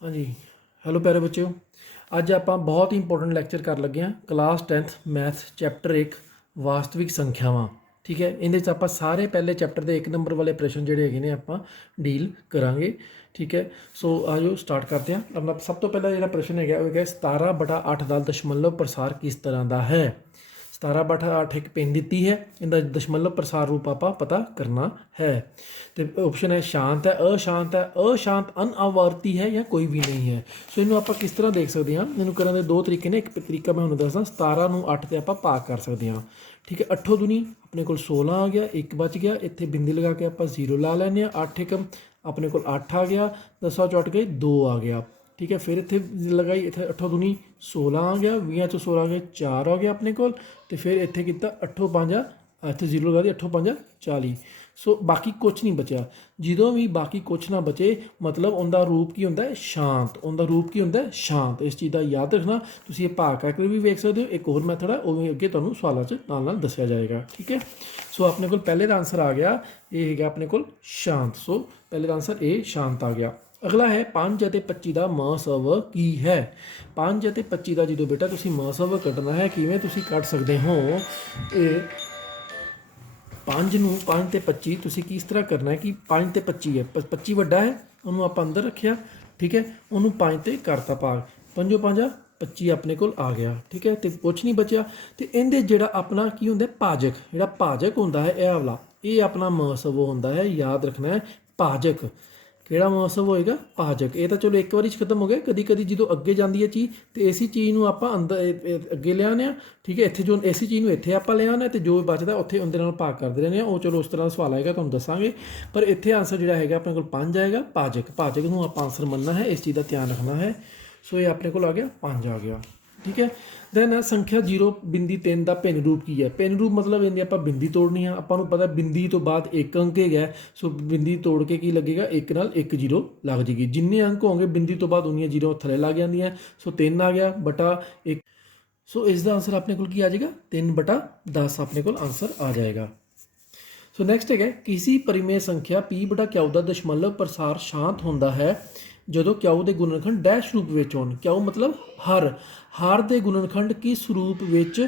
हाँ जी। हेलो प्यारे बच्चों, ਅੱਜ ਆਪਾਂ ਬਹੁਤ ਹੀ ਇੰਪੋਰਟੈਂਟ ਲੈਕਚਰ ਕਰ ਲੱਗੇ ਹਾਂ। ਕਲਾਸ 10th ਮੈਥ ਚੈਪਟਰ 1 ਵਾਸਤਵਿਕ ਸੰਖਿਆਵਾਂ। ਠੀਕ ਹੈ, ਇਹਦੇ 'ਚ ਆਪਾਂ ਸਾਰੇ ਪਹਿਲੇ ਚੈਪਟਰ ਦੇ 1 ਨੰਬਰ ਵਾਲੇ ਪ੍ਰਸ਼ਨ ਜਿਹੜੇ ਹੈਗੇ ਨੇ ਆਪਾਂ ਡੀਲ ਕਰਾਂਗੇ। ਠੀਕ ਹੈ, ਸੋ ਆਜੋ ਸਟਾਰਟ ਕਰਦੇ ਹਾਂ। ਆਪਣਾ ਸਭ ਤੋਂ ਪਹਿਲਾ ਜਿਹੜਾ ਪ੍ਰਸ਼ਨ ਹੈਗਾ ਉਹ ਹੈਗਾ 17/8 ਦਾ ਦਸ਼ਮਲਵ ਪ੍ਰਸਾਰ ਕਿਸ ਤਰ੍ਹਾਂ ਦਾ ਹੈ। 17/8 ਇੱਕ ਪਿੰਨ ਦਿੱਤੀ ਹੈ, ਇਹਦਾ ਦਸ਼ਮਲਵ ਪ੍ਰਸਾਰ ਰੂਪ ਆਪਾਂ ਪਤਾ ਕਰਨਾ ਹੈ। ਤੇ ਆਪਸ਼ਨ ਹੈ ਸ਼ਾਂਤ ਹੈ, ਅਸ਼ਾਂਤ ਹੈ, ਅਸ਼ਾਂਤ ਅਨਆਵਰਤੀ ਹੈ ਜਾਂ ਕੋਈ ਵੀ ਨਹੀਂ ਹੈ। ਸੋ ਇਹਨੂੰ ਆਪਾਂ ਕਿਸ ਤਰ੍ਹਾਂ ਦੇਖ ਸਕਦੇ ਹਾਂ। ਇਹਨੂੰ ਕਰਨ ਦੇ ਦੋ ਤਰੀਕੇ ਨੇ। ਇੱਕ ਤਰੀਕਾ ਮੈਂ ਤੁਹਾਨੂੰ ਦੱਸਦਾ, 17 ਨੂੰ 8 ਤੇ ਆਪਾਂ ਭਾਗ ਕਰ ਸਕਦੇ ਹਾਂ। ਠੀਕ ਹੈ, 8 ਦੂਣੀ ਆਪਣੇ ਕੋਲ 16 ਆ ਗਿਆ, 1 ਬਚ ਗਿਆ, ਇੱਥੇ ਬਿੰਦੀ ਲਗਾ ਕੇ ਆਪਾਂ 0 ਲਾ ਲੈਂਦੇ ਹਾਂ। 8 1 ਆਪਣੇ ਕੋਲ 8 ਆ ਗਿਆ, 10 ਚੋਂ 8 ਗਏ 2 ਆ ਗਿਆ। ठीक है, फिर इतने लगाई, इतने 8 दूनी 16 आ गया, 20 चो 16 आ गया 4 आ गया अपने को। तो फिर इतने किया 8 5 इतने 0 लगा दी, 8 5 40। सो बाकी कुछ नहीं बचा। जो भी बाकी कुछ ना बचे मतलब उनका रूप की होंगे शांत। उनका रूप की होंगे शांत। इस चीज़ का याद रखना। तुम ये भाग करके भी वेख सकते हो। एक होर मैथड है, वो भी अगे तुम्हें सवालों से नाल दसिया जाएगा। ठीक है, सो अपने को पहले का आंसर आ गया, ये है अपने को शांत। सो पहले का आंसर ये शांत आ गया। अगला है 5 ਅਤੇ 25 ਦਾ ਮਸਵ ਕੀ ਹੈ। 5 ਅਤੇ 25 ਦਾ ਜਦੋਂ ਬੇਟਾ ਤੁਸੀਂ ਮਸਵ ਕੱਢਣਾ ਹੈ, ਕਿਵੇਂ ਤੁਸੀਂ ਕੱਢ ਸਕਦੇ ਹੋ। ਇਹ 5 ਨੂੰ 5 ਤੇ 25 ਤੁਸੀਂ ਕਿਸ ਤਰ੍ਹਾਂ ਕਰਨਾ ਹੈ ਕਿ 5 ਤੇ 25 ਹੈ, 25 ਵੱਡਾ ਹੈ, ਉਹਨੂੰ ਆਪਾਂ ਅੰਦਰ ਰੱਖਿਆ। ਠੀਕ ਹੈ, ਉਹਨੂੰ 5 ਤੇ ਕਰਤਾ ਭਾਗ, 5 5 25 ਆਪਣੇ ਕੋਲ ਆ ਗਿਆ। ਠੀਕ ਹੈ, ਤੇ ਕੁਛ ਨਹੀਂ ਬਚਿਆ। ਤੇ ਇਹਦੇ ਜਿਹੜਾ ਆਪਣਾ ਕੀ ਹੁੰਦਾ ਭਾਜਕ, ਜਿਹੜਾ ਭਾਜਕ ਹੁੰਦਾ ਹੈ ਇਹ ਵਾਲਾ, ਇਹ ਆਪਣਾ ਮਸਵ ਹੁੰਦਾ ਹੈ। ਯਾਦ ਰੱਖਣਾ ਹੈ ਭਾਜਕ ਕਿਹੜਾ ਮੌਸਮ ਹੋਏਗਾ, ਭਾਜਕ। ਇਹ ਤਾਂ ਚਲੋ ਇੱਕ ਵਾਰੀ 'ਚ ਖਤਮ ਹੋ ਗਿਆ। ਕਦੀ ਕਦੀ ਜਦੋਂ ਅੱਗੇ ਜਾਂਦੀ ਹੈ ਚੀਜ਼ ਤੇ ਇਸੇ ਚੀਜ਼ ਨੂੰ ਆਪਾਂ ਅੰਦਰ ਅੱਗੇ ਲਿਆਉਂਦੇ ਹਾਂ। ਠੀਕ ਹੈ, ਇੱਥੇ ਜੋ ਇਸੇ ਚੀਜ਼ ਨੂੰ ਇੱਥੇ ਆਪਾਂ ਲਿਆਉਂਦੇ ਤੇ ਜੋ ਬਚਦਾ ਉੱਥੇ ਉਹਦੇ ਨਾਲ ਭਾਗ ਕਰਦੇ ਰਹਿੰਦੇ ਹਾਂ। ਉਹ ਚਲੋ ਉਸ ਤਰ੍ਹਾਂ ਦਾ ਸਵਾਲ ਆਏਗਾ, ਤੁਹਾਨੂੰ ਦੱਸਾਂਗੇ। ਪਰ ਇੱਥੇ ਆਂਸਰ ਜਿਹੜਾ ਹੈਗਾ ਆਪਣੇ ਕੋਲ 5 ਆਏਗਾ। ਭਾਜਕ, ਭਾਜਕ ਨੂੰ ਆਪਾਂ ਆਂਸਰ ਮੰਨਣਾ ਹੈ, ਇਸ ਚੀਜ਼ ਦਾ ਧਿਆਨ ਰੱਖਣਾ ਹੈ। ਸੋ ਇਹ ਆਪਣੇ ਕੋਲ ਆ ਗਿਆ 5 ਆ ਗਿਆ। ठीक है, दैन संख्या 0.3 का भिन्न रूप की है। भिन्न रूप मतलब इन्हें आप बिंदी तोड़नी है। आपको पता बिंदी तो बाद एक अंक है, सो बिंदी तोड़ के की लगेगा, एक नाल 1 0 लग जाएगी। जिन्ने अंक होंगे बिंदी तो बाद उन्नियां 0 थले लग जाएंगे। सो 3 आ गया बटा 1। सो इसका आंसर अपने को आ जाएगा 3/10 अपने को आंसर आ जाएगा। सो नैक्सट है किसी परिमेय संख्या P/Q का दशमलव प्रसार शांत होता है ਜਦੋਂ ਕਿਊ ਦੇ ਗੁਣਨਖੰਡ ਡੈਸ਼ ਰੂਪ ਵਿੱਚ ਹੋਣ। ਕਿਊ ਮਤਲਬ ਹਰ ਦੇ ਗੁਣਨਖੰਡ ਕਿਸ ਰੂਪ ਵਿੱਚ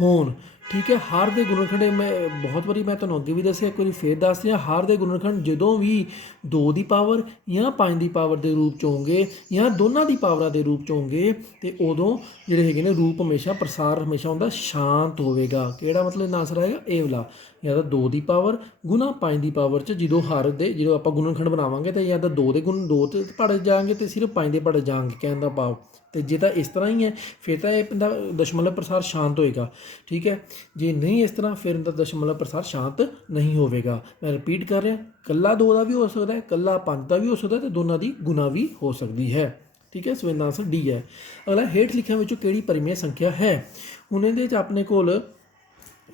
ਹੋਣ। ਠੀਕ ਹੈ, ਹਰ ਦੇ ਗੁਣਨਖੰਡ ਮੈਂ ਬਹੁਤ ਵਾਰੀ ਮੈਂ ਤੁਹਾਨੂੰ ਅੱਗੇ ਵੀ ਦੱਸਿਆ, ਇੱਕ ਵਾਰੀ ਫੇਰ ਦੱਸ ਦਿਆਂ। ਹਰ ਦੇ ਗੁਣਨਖੰਡ ਜਦੋਂ ਵੀ 2 ਦੀ ਪਾਵਰ ਜਾਂ 5 ਦੀ ਪਾਵਰ ਦੇ ਰੂਪ 'ਚ ਹੋਣਗੇ ਜਾਂ ਦੋਨਾਂ ਦੀ ਪਾਵਰਾਂ ਦੇ ਰੂਪ 'ਚ ਹੋਣਗੇ ਤੇ ਉਦੋਂ ਜਿਹੜੇ ਹੈਗੇ ਨੇ ਰੂਪ ਹਮੇਸ਼ਾ ਪ੍ਰਸਾਰ ਹਮੇਸ਼ਾ ਹੁੰਦਾ ਸ਼ਾਂਤ ਹੋਵੇਗਾ। ਕਿਹੜਾ ਮਤਲਬ ਇਹਦਾ ਆਂਸਰ ਆਏਗਾ ਇਹ ਵਾਲਾ, ਜਾਂ ਤਾਂ 2 ਦੀ ਪਾਵਰ ਗੁਣਾ 5 ਦੀ ਪਾਵਰ 'ਚ ਜਦੋਂ ਹਰ ਦੇ ਜਦੋਂ ਆਪਾਂ ਗੁਣਨਖੰਡ ਬਣਾਵਾਂਗੇ ਤਾਂ ਜਾਂ ਤਾਂ 2 ਦੇ ਗੁਣ 2 ਤੇ ਪੜ ਜਾਵਾਂਗੇ ਤੇ ਸਿਰਫ 5 ਦੇ ਪੜ ਜਾਵਾਂਗੇ, ਕਹਿਣ ਦਾ ਭਾਵ। ਤੇ ਜੇ ਤਾਂ ਇਸ ਤਰ੍ਹਾਂ ਹੀ ਹੈ ਫਿਰ ਤਾਂ ਇਹ ਇਹਦਾ ਦਸ਼ਮਲਵ ਪ੍ਰਸਾਰ ਸ਼ਾਂਤ ਹੋਏਗਾ। ਠੀਕ ਹੈ, ਜੇ ਨਹੀਂ ਇਸ ਤਰ੍ਹਾਂ ਫਿਰ ਇਹਦਾ ਦਸ਼ਮਲਵ ਪ੍ਰਸਾਰ ਸ਼ਾਂਤ ਨਹੀਂ ਹੋਵੇਗਾ। ਮੈਂ ਰਿਪੀਟ ਕਰ ਰਿਹਾ, ਕੱਲਾ 2 ਦਾ ਵੀ ਹੋ ਸਕਦਾ ਹੈ, ਕੱਲਾ 5 ਦਾ ਵੀ ਹੋ ਸਕਦਾ ਤੇ ਦੋਨਾਂ ਦੀ ਗੁਣਾ ਵੀ ਹੋ ਸਕਦੀ ਹੈ। ਠੀਕ ਹੈ, ਸੋ ਇਹਦਾ ਆਂਸਰ ਡੀ ਹੈ। ਅਗਲਾ ਹੇਠ ਲਿਖਿਆਂ ਵਿੱਚੋਂ ਕਿਹੜੀ ਪਰਿਮੇਯ ਸੰਖਿਆ ਹੈ। ਹੁਣ ਇਹਦੇ 'ਚ ਆਪਣੇ ਕੋਲ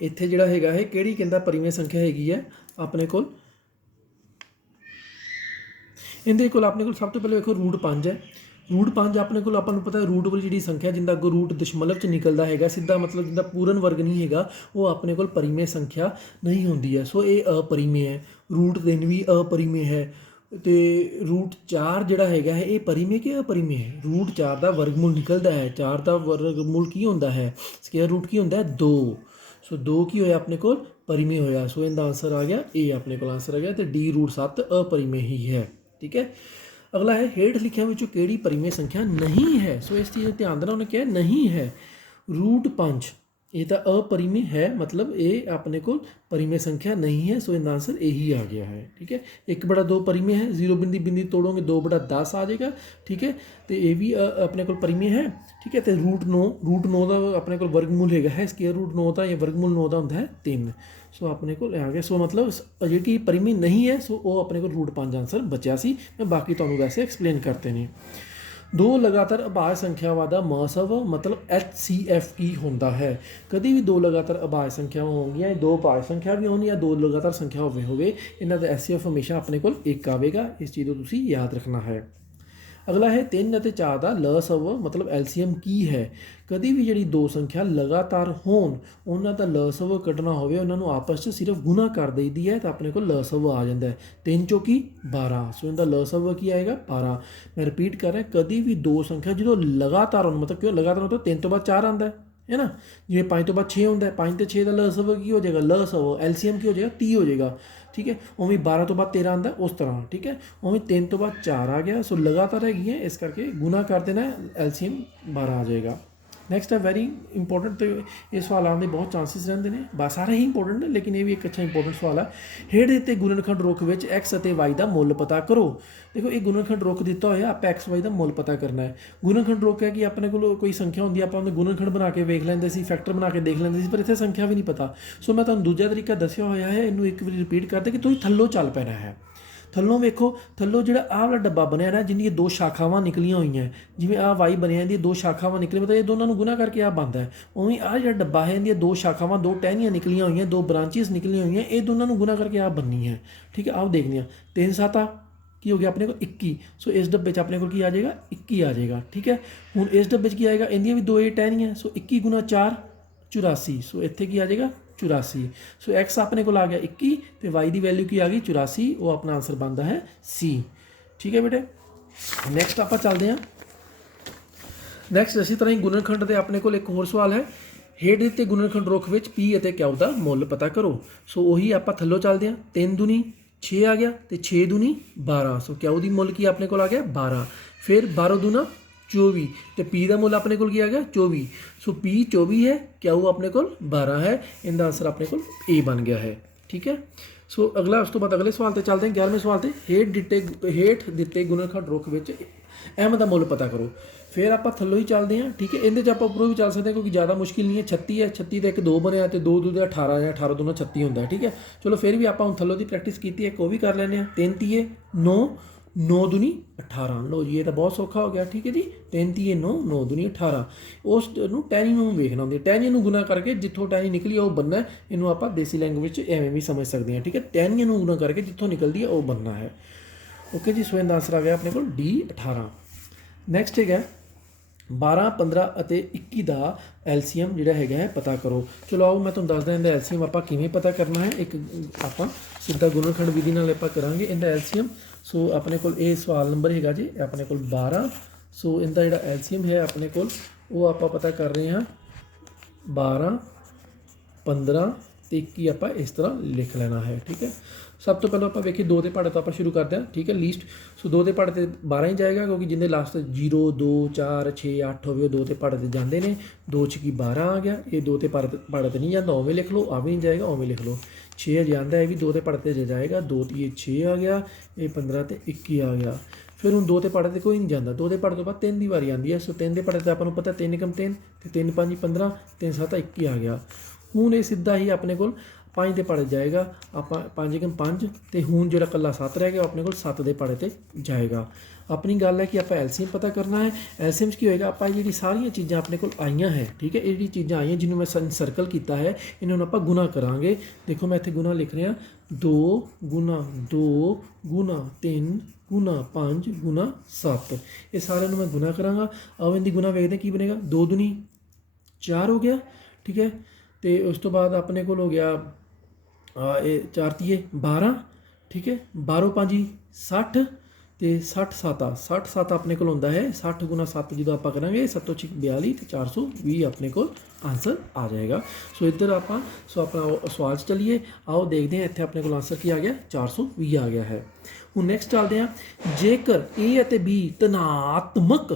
ਇੱਥੇ ਜਿਹੜਾ ਹੈਗਾ ਇਹ ਕਿਹੜੀ ਕਹਿੰਦਾ ਪਰਿਮੇਯ ਸੰਖਿਆ ਹੈਗੀ ਹੈ ਆਪਣੇ ਕੋਲ। ਇਹਦੇ ਕੋਲ ਆਪਣੇ ਕੋਲ ਸਭ ਤੋਂ ਪਹਿਲੇ ਵੇਖੋ √5 ਹੈ। √5 ਆਪਣੇ ਕੋਲ ਆਪਾਂ ਨੂੰ ਪਤਾ ਰੂਟ ਵਾਲੀ ਜਿਹੜੀ ਸੰਖਿਆ ਜਿੰਦਾ ਅੱਗੋਂ ਰੂਟ ਦਸ਼ਮਲਵ 'ਚ ਨਿਕਲਦਾ ਹੈਗਾ ਸਿੱਧਾ, ਮਤਲਬ ਜਿੰਦਾ ਪੂਰਨ ਵਰਗ ਨਹੀਂ ਹੈਗਾ, ਉਹ ਆਪਣੇ ਕੋਲ ਪਰਿਮੇਯ ਸੰਖਿਆ ਨਹੀਂ ਹੁੰਦੀ ਹੈ। ਸੋ ਇਹ ਅਪਰਿਮੇਯ ਹੈ। √3 ਵੀ ਅਪਰਿਮੇਯ ਹੈ। ਤੇ √4 ਜਿਹੜਾ ਹੈਗਾ ਹੈ ਇਹ ਪਰਿਮੇਯ ਕਿ ਅਪਰਿਮੇਯ ਹੈ। √4 ਦਾ ਵਰਗਮੂਲ ਨਿਕਲਦਾ ਹੈ। 4 ਦਾ ਵਰਗਮੂਲ ਕੀ ਹੁੰਦਾ ਹੈ, ਸਕੁਅਰ ਰੂਟ ਕੀ ਹੁੰਦਾ ਹੈ 2। ਸੋ 2 ਕੀ ਹੋਇਆ ਆਪਣੇ ਕੋਲ ਪਰਿਮੇਯ ਹੋਇਆ। ਸੋ ਇਹਦਾ ਆਂਸਰ ਆ ਗਿਆ ਇਹ ਆਪਣੇ ਕੋਲ ਆਂਸਰ ਆ ਗਿਆ ਤੇ ਡੀ √7 ਅਪਰਿਮੇਯ ਹੀ ਹੈ। ਠੀਕ ਹੈ, ਅਗਲਾ ਹੈ ਹੇਠ ਲਿਖਿਆਂ ਵਿੱਚੋਂ ਕਿਹੜੀ ਪਰਿਮੇਯ ਸੰਖਿਆ ਨਹੀਂ ਹੈ। ਸੋ ਇਸ ਚੀਜ਼ ਦਾ ਧਿਆਨ ਦੇਣਾ, ਉਹਨੇ ਕਿਹਾ ਨਹੀਂ ਹੈ। √5 ਇਹ ਤਾਂ ਅਪਰਿਮੇਯ ਹੈ, ਮਤਲਬ ਇਹ ਆਪਣੇ ਕੋਲ ਪਰਿਮੇਯ ਸੰਖਿਆ ਨਹੀਂ ਹੈ। ਸੋ ਇਹਦਾ ਆਂਸਰ ਇਹੀ ਆ ਗਿਆ ਹੈ। ਠੀਕ ਹੈ, 1/2 ਪਰਿਮੇਯ ਹੈ, 0 ਬਿੰਦੀ ਬਿੰਦੀ ਤੋੜੋਗੇ 2/10 ਆ ਜਾਏਗਾ। ਠੀਕ ਹੈ, ਤੇ ਇਹ ਵੀ ਆਪਣੇ ਕੋਲ ਪਰਿਮੇਯ ਹੈ। ਠੀਕ ਹੈ, ਤੇ √9 ਦਾ ਆਪਣੇ ਕੋਲ ਵਰਗਮੂਲ ਹੈਗਾ ਹੈ, ਸਕੁਅਰ ਰੂਟ 9 ਦਾ ਜਾਂ ਵਰਗਮੂਲ 9 ਦਾ ਹੁੰਦਾ ਹੈ 3। ਸੋ ਆਪਣੇ ਕੋਲ ਆ ਗਿਆ। ਸੋ ਮਤਲਬ ਜਿਹੜੀ ਪਰਿਮੇਯ ਨਹੀਂ ਹੈ ਸੋ ਉਹ ਆਪਣੇ ਕੋਲ √5 ਆਂਸਰ ਬਚਿਆ ਸੀ। ਮੈਂ ਬਾਕੀ ਤੁਹਾਨੂੰ ਵੈਸੇ ਐਕਸਪਲੇਨ ਕਰਤੇ ਨੇ। 2 ਲਗਾਤਾਰ ਅਭਾਜ ਸੰਖਿਆਵਾਂ ਦਾ ਮਸਵ ਮਤਲਬ HCF ਕੀ ਹੁੰਦਾ ਹੈ। ਕਦੀ ਵੀ 2 ਲਗਾਤਾਰ ਅਭਾਜ ਸੰਖਿਆਵਾਂ ਹੋਣਗੀਆਂ, 2 ਭਾਜ ਸੰਖਿਆ ਵੀ ਹੋਣੀ ਜਾਂ 2 ਲਗਾਤਾਰ ਸੰਖਿਆ ਹੋਵੇ ਇਹਨਾਂ ਦਾ HCF ਹਮੇਸ਼ਾ ਆਪਣੇ ਕੋਲ 1 ਆਵੇਗਾ। ਇਸ ਚੀਜ਼ ਨੂੰ ਤੁਸੀਂ ਯਾਦ ਰੱਖਣਾ ਹੈ। ਅਗਲਾ ਹੈ 3 ਅਤੇ 4 ਦਾ ਲਸਵ ਮਤਲਬ ਐਲਸੀਐਮ ਕੀ ਹੈ। ਕਦੀ ਵੀ ਜਿਹੜੀ ਦੋ ਸੰਖਿਆ ਲਗਾਤਾਰ ਹੋਣ ਉਹਨਾਂ ਦਾ ਲਸਵ ਕੱਢਣਾ ਹੋਵੇ ਉਹਨਾਂ ਨੂੰ ਆਪਸ 'ਚ ਸਿਰਫ ਗੁਣਾ ਕਰ ਦਈਦੀ ਹੈ ਤਾਂ ਆਪਣੇ ਕੋਲ ਲਸਵ ਆ ਜਾਂਦਾ ਹੈ। 3 ਚੌਕੀ 12, ਸੋ ਇਹਦਾ ਲਸਵ ਕੀ ਆਏਗਾ 12। ਮੈਂ ਰਿਪੀਟ ਕਰ ਰਿਹਾ, ਕਦੀ ਵੀ ਦੋ ਸੰਖਿਆ ਜਦੋਂ ਲਗਾਤਾਰ ਹੋਣ ਮਤਲਬ ਕਿਉਂ ਲਗਾਤਾਰ ਮਤਲਬ 3 ਤੋਂ ਬਾਅਦ 4 ਆਉਂਦਾ ਹੈ ਨਾ, ਜਿਵੇਂ 5 ਤੋਂ ਬਾਅਦ 6 ਹੁੰਦਾ ਹੈ, 5 ਤੇ 6 ਦਾ ਲਸਵ ਕੀ ਹੋ ਜਾਏਗਾ ਲਸਵ ਐਲਸੀਐਮ ਕੀ ਹੋ ਜਾਏਗਾ 30 ਹੋ ਜਾਏਗਾ। ਠੀਕ ਹੈ, ਉਵੇਂ 12 ਤੋਂ ਬਾਅਦ 13 ਆਉਂਦਾ ਉਸ ਤਰ੍ਹਾਂ। ਠੀਕ ਹੈ, ਉਵੇਂ 3 ਤੋਂ ਬਾਅਦ 4 ਆ ਗਿਆ, ਸੋ ਲਗਾਤਾਰ ਹੈਗੀ ਹੈ ਇਸ ਕਰਕੇ ਗੁਣਾ ਕਰ ਦੇਣਾ ਐਲਸੀਐਮ 12 ਆ ਜਾਏਗਾ। ਨੈਕਸਟ ਹੈ ਵੈਰੀ ਇੰਪੋਰਟੈਂਟ, ਤੇ ਇਹ ਸਵਾਲ ਆਉਣ ਦੇ ਬਹੁਤ ਚਾਂਸਿਸ ਰਹਿੰਦੇ ਨੇ, ਬਸ ਸਾਰੇ ਹੀ ਇੰਪੋਰਟੈਂਟ ਨੇ ਲੇਕਿਨ ਇਹ ਵੀ ਇੱਕ ਅੱਛਾ ਇੰਪੋਰਟੈਂਟ ਸਵਾਲ ਹੈ। ਹੇਠ ਦਿੱਤੇ ਗੁਣਨਖੰਡ ਰੁੱਖ ਵਿੱਚ x ਅਤੇ y ਦਾ ਮੁੱਲ ਪਤਾ ਕਰੋ। ਦੇਖੋ ਇਹ ਗੁਣਨਖੰਡ ਰੁੱਖ ਦਿੱਤਾ ਹੋਇਆ, ਆਪਾਂ x y ਦਾ ਮੁੱਲ ਪਤਾ ਕਰਨਾ ਹੈ। ਗੁਣਨਖੰਡ ਰੁੱਖ ਹੈ ਕਿ ਆਪਣੇ ਕੋਲ ਕੋਈ ਸੰਖਿਆ ਹੁੰਦੀ ਆਪਾਂ ਉਹਦੇ ਗੁਣਨਖੰਡ ਬਣਾ ਕੇ ਵੇਖ ਲੈਂਦੇ ਸੀ, ਫੈਕਟਰ ਬਣਾ ਕੇ ਦੇਖ ਲੈਂਦੇ ਸੀ, ਪਰ ਇੱਥੇ ਸੰਖਿਆ ਵੀ ਨਹੀਂ ਪਤਾ। ਸੋ ਮੈਂ ਤੁਹਾਨੂੰ ਦੂਜਾ ਤਰੀਕਾ ਦੱਸਿਆ ਹੋਇਆ ਹੈ, ਇਹਨੂੰ ਇੱਕ ਵਾਰੀ ਰਿਪੀਟ ਕਰਦੇ ਕਿ ਤੁਸੀਂ ਥੱਲੋਂ ਚੱਲ ਪੈਣਾ ਹੈ। ਥੱਲੋਂ ਵੇਖੋ, ਥੱਲੋਂ ਜਿਹੜਾ ਆਹ ਵਾਲਾ ਡੱਬਾ ਬਣਿਆ ਨਾ ਜਿਹਦੀਆਂ ਦੋ ਸ਼ਾਖਾਵਾਂ ਨਿਕਲੀਆਂ ਹੋਈਆਂ, ਜਿਵੇਂ ਆਹ ਵਾਈ ਬਣਿਆ ਇਹਦੀਆਂ ਦੋ ਸ਼ਾਖਾਵਾਂ ਨਿਕਲੀਆਂ ਮਤਲਬ ਇਹ ਦੋਨਾਂ ਨੂੰ ਗੁਣਾ ਕਰਕੇ ਆਹ ਬਣਦਾ ਹੈ। ਉਵੇਂ ਆਹ ਜਿਹੜਾ ਡੱਬਾ ਹੈ ਇਹਦੀਆਂ ਦੋ ਸ਼ਾਖਾਵਾਂ ਦੋ ਟਹਿਣੀਆਂ ਨਿਕਲੀਆਂ ਹੋਈਆਂ, ਦੋ ਬ੍ਰਾਂਚਿਸ ਨਿਕਲੀਆਂ ਹੋਈਆਂ, ਇਹ ਦੋਨਾਂ ਨੂੰ ਗੁਣਾ ਕਰਕੇ ਆਹ ਬਣਨੀ ਹੈ। ਠੀਕ ਹੈ, ਆਓ ਦੇਖਦੇ ਹਾਂ। 3 7 ਕੀ ਹੋ ਗਿਆ ਆਪਣੇ ਕੋਲ 21, ਸੋ ਇਸ ਡੱਬੇ 'ਚ ਆਪਣੇ ਕੋਲ ਕੀ ਆ ਜਾਏਗਾ 21 ਆ ਜਾਏਗਾ। ਠੀਕ ਹੈ, ਹੁਣ ਇਸ ਡੱਬੇ 'ਚ ਕੀ ਆਏਗਾ, ਇਹਦੀਆਂ ਵੀ ਦੋ ਇਹ ਟਹਿਣੀਆਂ, ਸੋ 21 ਗੁਣਾ 4 84, ਸੋ ਇੱਥੇ ਕੀ ਆ ਜਾਏਗਾ 84। ਸੋ x ਆਪਣੇ ਕੋਲ ਆ ਗਿਆ 21 ਤੇ y ਦੀ ਵੈਲਿਊ ਕੀ ਆ ਗਈ 84, ਉਹ ਆਪਣਾ ਆਨਸਰ ਬਣਦਾ ਹੈ C। ਠੀਕ ਹੈ ਬੇਟੇ, ਨੈਕਸਟ ਆਪਾਂ ਚੱਲਦੇ ਹਾਂ। ਨੈਕਸਟ ਇਸੇ ਤਰ੍ਹਾਂ ਹੀ ਗੁਣਨਖੰਡ ਦੇ ਆਪਣੇ ਕੋਲ ਇੱਕ ਹੋਰ ਸਵਾਲ ਹੈ। ਹੇਠ ਦਿੱਤੇ ਗੁਣਨਖੰਡ ਰੁੱਖ ਵਿੱਚ p ਅਤੇ q ਦਾ ਮੁੱਲ ਪਤਾ ਕਰੋ। ਸੋ ਉਹੀ ਆਪਾਂ ਥੱਲੋਂ ਚੱਲਦੇ ਹਾਂ। 3 ਦੂਣੀ 6 ਆ ਗਿਆ ਤੇ 6 ਦੂਣੀ 12, ਸੋ q ਦੀ ਮੁੱਲ ਕੀ ਆਪਣੇ ਕੋਲ ਆ ਗਿਆ 12। ਫਿਰ 12 ਦੂਣਾ 24 ਤੇ p ਦਾ ਮੁੱਲ ਆਪਣੇ ਕੋਲ ਕੀ ਆ ਗਿਆ 24, ਸੋ p 24 ਹੈ, q ਆਪਣੇ ਕੋਲ 12 ਹੈ, ਇਹਦਾ ਆਨਸਰ ਆਪਣੇ ਕੋਲ A ਬਣ ਗਿਆ ਹੈ। ਠੀਕ ਹੈ, ਸੋ ਅਗਲਾ ਉਸ ਤੋਂ ਬਾਅਦ ਅਗਲੇ ਸਵਾਲ ਤੇ ਚੱਲਦੇ ਹਾਂ। 11ਵੇਂ ਸਵਾਲ ਤੇ ਹੇਠ ਦਿੱਤੇ ਗੁਣਨਖੰਡ ਰੁੱਖ ਵਿੱਚ m ਦਾ ਮੁੱਲ ਪਤਾ ਕਰੋ। ਫਿਰ ਆਪਾਂ ਥੱਲੋਂ ਹੀ ਚੱਲਦੇ ਹਾਂ। ਠੀਕ ਹੈ, ਇਹਦੇ 'ਚ ਆਪਾਂ ਉੱਪਰੋਂ ਵੀ ਚੱਲ ਸਕਦੇ ਹਾਂ ਕਿਉਂਕਿ ਜ਼ਿਆਦਾ ਮੁਸ਼ਕਿਲ ਨਹੀਂ ਹੈ। 36 ਹੈ, 36 ਦਾ ਇੱਕ 2 ਬਣਿਆ ਤੇ 2 ਦੂਜਾ 18 ਜਾਂ 18 ਦੋਨਾਂ 36 ਹੁੰਦਾ। ਠੀਕ ਹੈ, ਚਲੋ ਫਿਰ ਵੀ ਆਪਾਂ ਹੁਣ ਥੱਲੋਂ ਦੀ ਪ੍ਰੈਕਟਿਸ ਕੀਤੀ ਹੈ, ਇੱਕ ਉਹ ਵੀ ਕਰ ਲੈਂਦੇ ਹਾਂ। 3 ਤੀਏ 9 9 ਦੂਣੀ 18, ਲਓ ਜੀ ਇਹ ਤਾਂ ਬਹੁਤ ਸੌਖਾ ਹੋ ਗਿਆ। ਠੀਕ ਹੈ ਜੀ, 3 ਤੀਏ 9 9 ਦੂਣੀ 18, ਉਸ ਨੂੰ ਟੈਨੀ ਨੂੰ ਵੇਖਣਾ ਹੁੰਦੀ ਹੈ। ਟੈਨੀ ਨੂੰ ਗੁਣਾ ਕਰਕੇ ਜਿੱਥੋਂ ਟੈਨੀ ਨਿਕਲੀ ਉਹ ਬਣਨਾ, ਇਹਨੂੰ ਆਪਾਂ ਦੇਸੀ ਲੈਂਗੁਏਜ 'ਚ ਐਵੇਂ ਵੀ ਸਮਝ ਸਕਦੇ ਹਾਂ। ਠੀਕ ਹੈ, ਟੈਨੀ ਨੂੰ ਗੁਣਾ ਕਰਕੇ ਜਿੱਥੋਂ ਨਿਕਲਦੀ ਹੈ ਉਹ ਬਣਨਾ ਹੈ। ਓਕੇ ਜੀ, ਸੋ ਇਹਦਾ ਆਨਸਰ ਆ ਗਿਆ ਆਪਣੇ ਕੋਲ D 18। ਨੈਕਸਟ ਹੈਗਾ 12 15 ਅਤੇ 21 ਦਾ ਐਲਸੀਐਮ ਜਿਹੜਾ ਹੈਗਾ ਹੈ ਪਤਾ ਕਰੋ। ਚਲੋ ਆਓ ਮੈਂ ਤੁਹਾਨੂੰ ਦੱਸਦਾ ਇਹਦਾ ਐਲਸੀਐਮ ਆਪਾਂ ਕਿਵੇਂ ਪਤਾ ਕਰਨਾ ਹੈ। ਇੱਕ ਆਪਾਂ ਸਿੱਧਾ ਗੁਣਨਖੰਡ ਵਿਧੀ ਨਾਲ ਆਪਾਂ ਕਰਾਂਗੇ ਇਹਦਾ ਐਲਸੀਐਮ। ਸੋ ਆਪਣੇ ਕੋਲ ਇਹ ਸਵਾਲ ਨੰਬਰ ਹੈਗਾ ਜੀ ਆਪਣੇ ਕੋਲ 12, ਸੋ ਇਹਦਾ ਜਿਹੜਾ ਐਲਸੀਐਮ ਹੈ ਆਪਣੇ ਕੋਲ ਉਹ ਆਪਾਂ ਪਤਾ ਕਰ ਰਹੇ ਹਾਂ 12 15 ਤੇ 21 ਆਪਾਂ ਇਸ ਤਰ੍ਹਾਂ ਲਿਖ ਲੈਣਾ ਹੈ। ਠੀਕ ਹੈ, ਸਭ ਤੋਂ ਪਹਿਲਾਂ ਆਪਾਂ ਵੇਖੀਏ 2 ਦੇ ਪਹਾੜੇ ਤੋਂ ਆਪਾਂ ਸ਼ੁਰੂ ਕਰਦੇ ਹਾਂ। ਠੀਕ ਹੈ, ਲੀਸਟ, ਸੋ 2 ਦੇ ਪਹਾੜੇ ਤੇ 12 ਹੀ ਜਾਏਗਾ ਕਿਉਂਕਿ ਜਿੰਨੇ ਲਾਸਟ 0 2 4 6 8 ਹੋਵੇ ਉਹ 2 ਦੇ ਪਹਾੜੇ ਤੇ ਜਾਂਦੇ ਨੇ। 2 'ਚ ਕੀ 12 ਆ ਗਿਆ, ਇਹ 2 ਤੇ ਪਹਾੜੇ ਤੇ ਨਹੀਂ ਜਾਂਦਾ, ਉਵੇਂ ਲਿਖ ਲਓ। ਆ ਵੀ ਨਹੀਂ ਜਾਏਗਾ, ਉਵੇਂ ਲਿਖ ਲਓ। 6 ਅਜੇ ਆਉਂਦਾ, ਇਹ ਵੀ 2 ਦੇ ਪਹਾੜੇ ਤੇ ਜਾਏਗਾ। 2 ਤੀਏ 6 ਆ ਗਿਆ, ਇਹ 15 ਤੇ 21 ਆ ਗਿਆ। ਫਿਰ ਹੁਣ 2 ਦੇ ਪਹਾੜੇ ਤੇ ਕੋਈ ਨਹੀਂ ਜਾਂਦਾ। 2 ਦੇ ਪਹਾੜੇ ਤੋਂ ਬਾਅਦ 3 ਦੀ ਵਾਰੀ ਆਉਂਦੀ ਹੈ, ਸੋ 3 ਦੇ ਪਹਾੜੇ ਤੇ ਆਪਾਂ ਨੂੰ ਪਤਾ 3 × 3 ਤੇ 3 5 15, 3 7 21 ਆ ਗਿਆ। ਹੁਣ ਇਹ ਸਿੱਧਾ ਹੀ ਆਪਣੇ ਕੋਲ 5 ਦੇ ਪਹਾੜੇ ਜਾਏਗਾ, ਆਪਾਂ 5 × 5 ਤੇ ਹੁਣ ਜਿਹੜਾ ਇਕੱਲਾ 7 ਰਹਿ ਗਿਆ ਆਪਣੇ ਕੋਲ 7 ਦੇ ਪਹਾੜੇ ਤੇ ਜਾਏਗਾ। ਆਪਣੀ ਗੱਲ ਹੈ ਕਿ ਆਪਾਂ ਐਲਸੀਐਮ ਪਤਾ ਕਰਨਾ ਹੈ। ਐਲਸੀਐਮ 'ਚ ਕੀ ਹੋਏਗਾ, ਆਪਾਂ ਜਿਹੜੀ ਸਾਰੀਆਂ ਚੀਜ਼ਾਂ ਆਪਣੇ ਕੋਲ ਆਈਆਂ ਹੈ, ਠੀਕ ਹੈ, ਇਹ ਜਿਹੜੀ ਚੀਜ਼ਾਂ ਆਈਆਂ ਜਿਹਨੂੰ ਮੈਂ ਸਰਕਲ ਕੀਤਾ ਹੈ ਇਹਨਾਂ ਨੂੰ ਆਪਾਂ ਗੁਣਾ ਕਰਾਂਗੇ। ਦੇਖੋ ਮੈਂ ਇੱਥੇ ਗੁਣਾ ਲਿਖ ਰਿਹਾ 2 ਗੁਣਾ 2 ਗੁਣਾ 3 ਗੁਣਾ 5 ਗੁਣਾ 7, ਇਹ ਸਾਰਿਆਂ ਨੂੰ ਮੈਂ ਗੁਣਾ ਕਰਾਂਗਾ। ਆਓ ਇਹਦੀ ਗੁਣਾ ਵੇਖਦੇ ਕੀ ਬਣੇਗਾ। 2 ਦੂਣੀ 4 ਹੋ ਗਿਆ। ਠੀਕ ਹੈ, ਤੇ ਉਸ ਤੋਂ ਬਾਅਦ ਆਪਣੇ ਕੋਲ ਹੋ ਗਿਆ ਇਹ 4 ਤੀਏ 12। ਠੀਕ ਹੈ, 12 5 60 ਤੇ 60 7 60 7 ਆਪਣੇ ਕੋਲ ਹੁੰਦਾ ਹੈ। 60 ਗੁਣਾ 7 ਜਦੋਂ ਆਪਾਂ ਕਰਾਂਗੇ 7 6 42 ਤੇ 420 ਆਪਣੇ ਕੋਲ ਆਨਸਰ ਆ ਜਾਏਗਾ। ਸੋ ਇੱਧਰ ਆਪਾਂ ਆਪਣਾ ਸਵਾਲ 'ਚ ਚੱਲੀਏ। ਆਓ ਦੇਖਦੇ ਹਾਂ ਇੱਥੇ ਆਪਣੇ ਕੋਲ ਆਨਸਰ ਕੀ ਆ ਗਿਆ 420 ਆ ਗਿਆ ਹੈ। ਹੁਣ ਨੈਕਸਟ ਚੱਲਦੇ ਹਾਂ। ਜੇਕਰ A ਅਤੇ B ਧਨਾਤਮਕ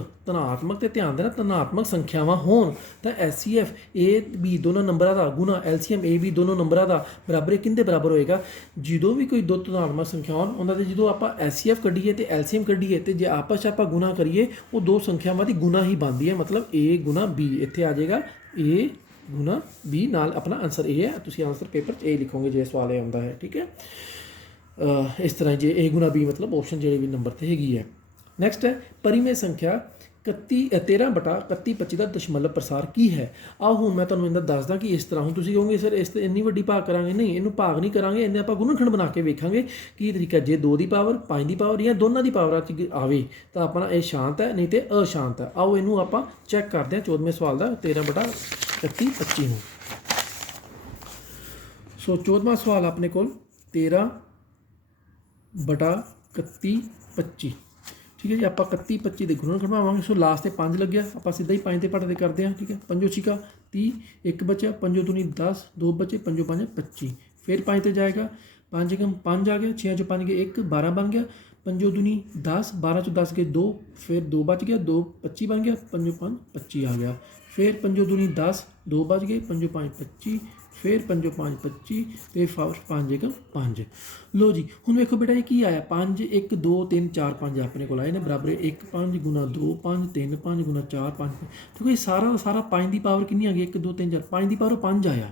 ਤੇ ਧਿਆਨ ਦੇਣਾ ਧਨਾਤਮਕ ਸੰਖਿਆਵਾਂ ਹੋਣ ਤਾਂ HCF A B ਦੋਨੋਂ ਨੰਬਰਾਂ ਦਾ ਗੁਣਾ LCM A B ਦੋਨੋਂ ਨੰਬਰਾਂ ਦਾ ਬਰਾਬਰ ਕਿਹਦੇ ਬਰਾਬਰ ਹੋਏਗਾ। ਜਦੋਂ ਵੀ ਕੋਈ ਦੋ ਧਨਾਤਮਕ ਸੰਖਿਆ ਹੋਣ ਉਹਨਾਂ ਦੇ ਜਦੋਂ ਆਪਾਂ HCF ਕੱਢੀਏ ਤੇ LCM ਕੱਢੀਏ ਤੇ ਜੇ ਆਪਸ 'ਚ ਆਪਾਂ ਗੁਣਾ ਕਰੀਏ ਉਹ ਦੋ ਸੰਖਿਆਵਾਂ ਦੀ ਗੁਣਾ ਹੀ ਬਣਦੀ ਹੈ। ਮਤਲਬ A ਗੁਣਾ B ਇੱਥੇ ਆ ਜਾਏਗਾ A ਗੁਣਾ B ਨਾਲ ਆਪਣਾ ਆਨਸਰ A ਹੈ। ਤੁਸੀਂ ਆਨਸਰ ਪੇਪਰ 'ਚ A ਲਿਖੋਗੇ ਜੇ ਸਵਾਲ ਇਹ ਆਉਂਦਾ ਹੈ। ਠੀਕ ਹੈ, ਇਸ ਤਰ੍ਹਾਂ ਜੇ A ਗੁਣਾ B ਮਤਲਬ ਆਪਸ਼ਨ ਜਿਹੜੇ ਵੀ ਨੰਬਰ 'ਤੇ ਹੈਗੀ ਹੈ। ਨੈਕਸਟ ਹੈ ਪਰਿਮੇय ਸੰਖਿਆ 13 ਬਟਾ 31 25 ਦਾ ਦਸ਼ਮਲਵ ਪ੍ਰਸਾਰ ਕੀ ਹੈ। ਆਓ ਹੁਣ ਮੈਂ ਤੁਹਾਨੂੰ ਇਹਦਾ ਦੱਸਦਾ ਕਿ ਇਸ ਤਰ੍ਹਾਂ ਹੁਣ ਤੁਸੀਂ ਕਹੋਗੇ ਸਰ ਇਸ ਤੇ ਇੰਨੀ ਵੱਡੀ ਭਾਗ ਕਰਾਂਗੇ, ਨਹੀਂ ਇਹਨੂੰ ਭਾਗ ਨਹੀਂ ਕਰਾਂਗੇ, ਇਹਨੇ ਆਪਾਂ ਗੁਣਨਖੰਡ ਬਣਾ ਕੇ ਵੇਖਾਂਗੇ ਕੀ ਤਰੀਕਾ। ਜੇ 2 ਦੀ ਪਾਵਰ 5 ਦੀ ਪਾਵਰ ਜਾਂ ਦੋਨਾਂ ਦੀ ਪਾਵਰ ਆਵੇ ਤਾਂ ਆਪਣਾ ਇਹ ਸ਼ਾਂਤ ਹੈ, ਨਹੀਂ ਤੇ ਅਸ਼ਾਂਤ ਹੈ। ਆਓ ਇਹਨੂੰ ਆਪਾਂ ਚੈੱਕ ਕਰਦੇ ਹਾਂ 14ਵੇਂ ਸਵਾਲ ਦਾ 13 ਬਟਾ 31 25 ਨੂੰ। ਸੋ 14ਵਾਂ ਸਵਾਲ ਆਪਣੇ ਕੋਲ 13 ਬਟਾ 31 25, ਠੀਕ ਹੈ ਜੀ। ਆਪਾਂ 31 25 ਦੇ ਗੁਣਨਖੰਡ ਬਣਾਵਾਂਗੇ। ਸੋ ਲਾਸਟ ਤੇ 5 ਲੱਗਿਆ, ਆਪਾਂ ਸਿੱਧਾ ਹੀ 5 ਤੇ ਪੜਦੇ ਕਰਦੇ ਹਾਂ, ਠੀਕ ਹੈ। 5 ਛਿਕਾ 30, 1 ਬਚਿਆ, 5 दूनी 10, 2 बचे, 5 5 25, फिर 5 ਤੇ ਜਾਏਗਾ, 5 एकम 5 आ गया, 6 चो 5 गए 1, 12 बन गया, 5 दूनी 10, 12 चो 10 गए 2, फिर 2 बच गया, 2 25 बन गया, 5 5 25 आ गया, फिर 5 दूनी 10, 2 बच गए, 5 5 25, फिर 5 5 25 ਤੇ 5 एकम 5। ਲੋ ਜੀ ਹੁਣ ਵੇਖੋ ਬੇਟਾ ਇਹ ਕੀ ਆਇਆ 5 1 2 3 4 5 ਆਪਣੇ ਕੋਲ ਆਏ ਨੇ ਬਰਾਬਰ 1 5 ਗੁਣਾ 2 5 3 5 ਗੁਣਾ 4 5। ਦੇਖੋ ਇਹ ਸਾਰਾ ਦਾ ਸਾਰਾ 5 ਦੀ ਪਾਵਰ ਕਿੰਨੀ ਆ ਗਈ 1 2 3 4 5 ਦੀ ਪਾਵਰ 5 ਆਇਆ।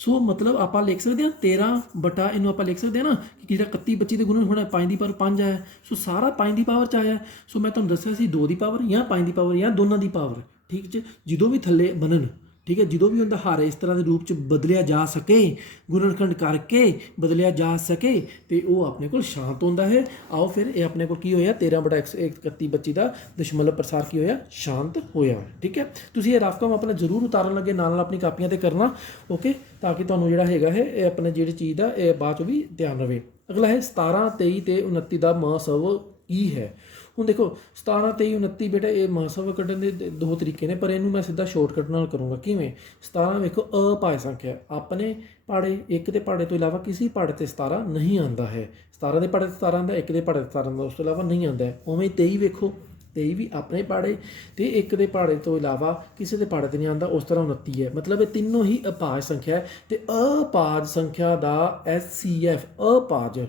ਸੋ ਮਤਲਬ ਆਪਾਂ ਲਿਖ ਸਕਦੇ ਹਾਂ 13 ਬਟਾ ਇਹਨੂੰ ਆਪਾਂ ਲਿਖ ਸਕਦੇ ਹਾਂ ਨਾ ਕਿ ਜਿਹੜਾ 31 25 ਦੇ ਗੁਣਾ ਹੋਣਾ 5 ਦੀ ਪਾਵਰ 5 ਆਇਆ। ਸੋ ਸਾਰਾ 5 ਦੀ ਪਾਵਰ 'ਚ ਆਇਆ। ਸੋ ਮੈਂ ਤੁਹਾਨੂੰ ਦੱਸਿਆ ਸੀ 2 ਦੀ ਪਾਵਰ ਜਾਂ 5 ਦੀ ਪਾਵਰ ਜਾਂ ਦੋਨਾਂ ਦੀ ਪਾਵਰ, ਠੀਕ ਹੈ। ਜਦੋਂ ਵੀ ਥੱਲੇ ਬਣਨ, ਠੀਕ ਹੈ, ਜਦੋਂ ਵੀ ਉਹਦਾ ਹਰ ਇਸ ਤਰ੍ਹਾਂ ਦੇ ਰੂਪ 'ਚ ਬਦਲਿਆ ਜਾ ਸਕੇ, ਗੁਣਨਖੰਡ ਕਰਕੇ ਬਦਲਿਆ ਜਾ ਸਕੇ ਤੇ ਉਹ ਆਪਣੇ ਕੋਲ ਸ਼ਾਂਤ ਹੁੰਦਾ ਹੈ। ਆਓ ਫਿਰ ਇਹ ਆਪਣੇ ਕੋਲ ਕੀ ਹੋਇਆ 13 ਬਟਾ 31 25 ਦਾ ਦਸ਼ਮਲਵ ਪ੍ਰਸਾਰ ਕੀ ਹੋਇਆ ਸ਼ਾਂਤ ਹੋਇਆ, ਠੀਕ ਹੈ। ਤੁਸੀਂ ਇਹ ਰਫ ਕੰਮ ਆਪਣਾ ਜ਼ਰੂਰ ਉਤਾਰਨ ਲੱਗੇ, ਨਾਲ ਨਾਲ ਆਪਣੀ ਕਾਪੀਆਂ 'ਤੇ ਕਰਨਾ, ਓਕੇ, ਤਾਂ ਕਿ ਤੁਹਾਨੂੰ ਜਿਹੜਾ ਹੈਗਾ ਹੈ ਇਹ ਆਪਣੇ ਜਿਹੜੀ ਚੀਜ਼ ਦਾ ਇਹ ਬਾਅਦ 'ਚੋਂ ਵੀ ਧਿਆਨ ਰਵੇ। ਅਗਲਾ ਹੈ 17 23 ਤੇ 29 ਦਾ ਮਹਾਸਵ ਕੀ ਹੈ। ਹੁਣ ਦੇਖੋ 17 23 29 ਬੇਟਾ ਇਹ ਮਹਾਸਵ ਕੱਢਣ ਦੇ 2 ਤਰੀਕੇ ਨੇ, ਪਰ ਇਹਨੂੰ ਮੈਂ ਸਿੱਧਾ ਸ਼ਾਰਟਕਟ ਨਾਲ ਕਰੂੰਗਾ। ਕਿਵੇਂ 17 ਵੇਖੋ ਅਭਾਜ ਸੰਖਿਆ, ਆਪਣੇ ਪਹਾੜੇ 1 ਦੇ ਪਹਾੜੇ ਤੋਂ ਇਲਾਵਾ ਕਿਸੇ ਪਹਾੜੇ 'ਤੇ 17 ਨਹੀਂ ਆਉਂਦਾ ਹੈ। 17 ਦੇ ਪਹਾੜੇ 'ਤੇ 17 ਆਉਂਦਾ, 1 ਦੇ ਪਹਾੜੇ 'ਤੇ 17 ਆਉਂਦਾ, ਉਸ ਤੋਂ ਇਲਾਵਾ ਨਹੀਂ ਆਉਂਦਾ। ਉਵੇਂ 23 ਵੇਖੋ 23 ਵੀ ਆਪਣੇ ਪਹਾੜੇ ਤੇ 1 ਦੇ ਪਹਾੜੇ ਤੋਂ ਇਲਾਵਾ ਕਿਸੇ ਦੇ ਪਹਾੜੇ 'ਤੇ ਨਹੀਂ ਆਉਂਦਾ, ਉਸ ਤਰ੍ਹਾਂ 29 ਹੈ। ਮਤਲਬ ਇਹ ਤਿੰਨੋਂ ਹੀ ਅਭਾਜ ਸੰਖਿਆ ਹੈ ਤੇ ਅਭਾਜ ਸੰਖਿਆ ਦਾ SCF ਅਭਾਜ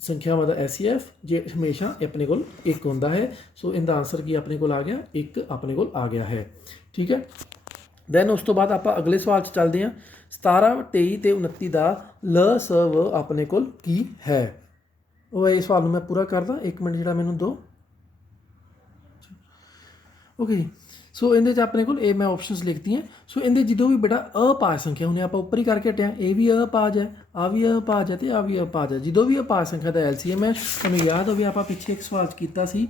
ਸੰਖਿਆਵਾਂ ਦਾ SCF ਜੇ ਹਮੇਸ਼ਾ ਆਪਣੇ ਕੋਲ 1 ਹੁੰਦਾ ਹੈ। ਸੋ ਇਹਦਾ ਆਨਸਰ ਕੀ ਆਪਣੇ ਕੋਲ ਆ ਗਿਆ 1 ਆਪਣੇ ਕੋਲ ਆ ਗਿਆ ਹੈ, ਠੀਕ ਹੈ। ਦੈਨ ਉਸ ਤੋਂ ਬਾਅਦ ਆਪਾਂ ਅਗਲੇ ਸਵਾਲ 'ਚ ਚੱਲਦੇ ਹਾਂ 17 23 ਤੇ 29 ਦਾ LSV ਆਪਣੇ ਕੋਲ ਕੀ ਹੈ। ਉਹ ਇਹ ਸਵਾਲ ਨੂੰ ਮੈਂ ਪੂਰਾ ਕਰਦਾ, 1 ਮਿੰਟ ਜਿਹੜਾ ਮੈਨੂੰ ਦਿਓ, ਓਕੇ। ਸੋ ਇਹਦੇ 'ਚ ਆਪਣੇ ਕੋਲ ਇਹ ਮੈਂ ਆਪਸ਼ਨਸ ਲਿਖਤੀਆਂ। ਸੋ ਇਹਦੇ ਜਦੋਂ ਵੀ ਬੇਟਾ ਅਭਾਜ ਸੰਖਿਆ ਹੁੰਦੀ ਆਪਾਂ ਉੱਪਰ ਹੀ ਕਰਕੇ ਹਟਿਆ, ਇਹ ਵੀ ਅਭਾਜ ਹੈ, ਆ ਵੀ ਅਭਾਜ ਹੈ ਤੇ ਆ ਵੀ ਅਭਾਜ ਹੈ। ਜਦੋਂ ਵੀ ਅਭਾਜ ਸੰਖਿਆ ਦਾ LCM ਹੈ, ਤੁਹਾਨੂੰ ਯਾਦ ਹੋਵੇ ਆਪਾਂ ਪਿੱਛੇ ਇੱਕ ਸਵਾਲ 'ਚ ਕੀਤਾ ਸੀ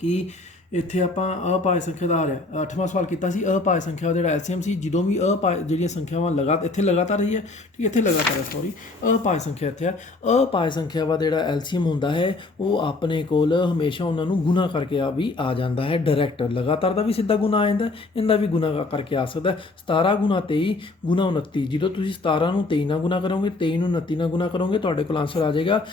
ਕਿ ਇੱਥੇ ਆਪਾਂ ਅਭਾਜ ਸੰਖਿਆ ਦਾ ਆ ਰਿਹਾ 8ਵਾਂ ਸਵਾਲ ਕੀਤਾ ਸੀ ਅਭਾਜ ਸੰਖਿਆ ਦਾ ਜਿਹੜਾ LCM ਸੀ। ਜਦੋਂ ਵੀ ਅਭਾਜ ਜਿਹੜੀਆਂ ਸੰਖਿਆਵਾਂ ਇੱਥੇ ਲਗਾਤਾਰ ਰਹੀ ਹੈ, ਠੀਕ, ਇੱਥੇ ਲਗਾਤਾਰ ਹੈ, ਸੌਰੀ ਅਭਾਜ ਸੰਖਿਆ ਇੱਥੇ ਹੈ। ਅਭਾਜ ਸੰਖਿਆਵਾਂ ਦਾ ਜਿਹੜਾ LCM ਹੁੰਦਾ ਹੈ ਉਹ ਆਪਣੇ ਕੋਲ ਹਮੇਸ਼ਾ ਉਹਨਾਂ ਨੂੰ ਗੁਣਾ ਕਰਕੇ ਵੀ ਆ ਜਾਂਦਾ ਹੈ ਡਾਇਰੈਕਟ। ਲਗਾਤਾਰ ਦਾ ਵੀ ਸਿੱਧਾ ਗੁਣਾ ਆ ਜਾਂਦਾ, ਇਹਦਾ ਵੀ ਗੁਣਾ ਕਰਕੇ ਆ ਸਕਦਾ। 17 ਗੁਣਾ 23 ਗੁਣਾ 29, ਜਦੋਂ ਤੁਸੀਂ 17 ਨੂੰ 23 ਨਾਲ ਗੁਣਾ ਕਰੋਗੇ, 23 ਨੂੰ 29 ਨਾਲ ਗੁਣਾ ਕਰੋਗੇ, ਤੁਹਾਡੇ ਕੋਲ ਆਨਸਰ ਆ ਜਾਏਗਾ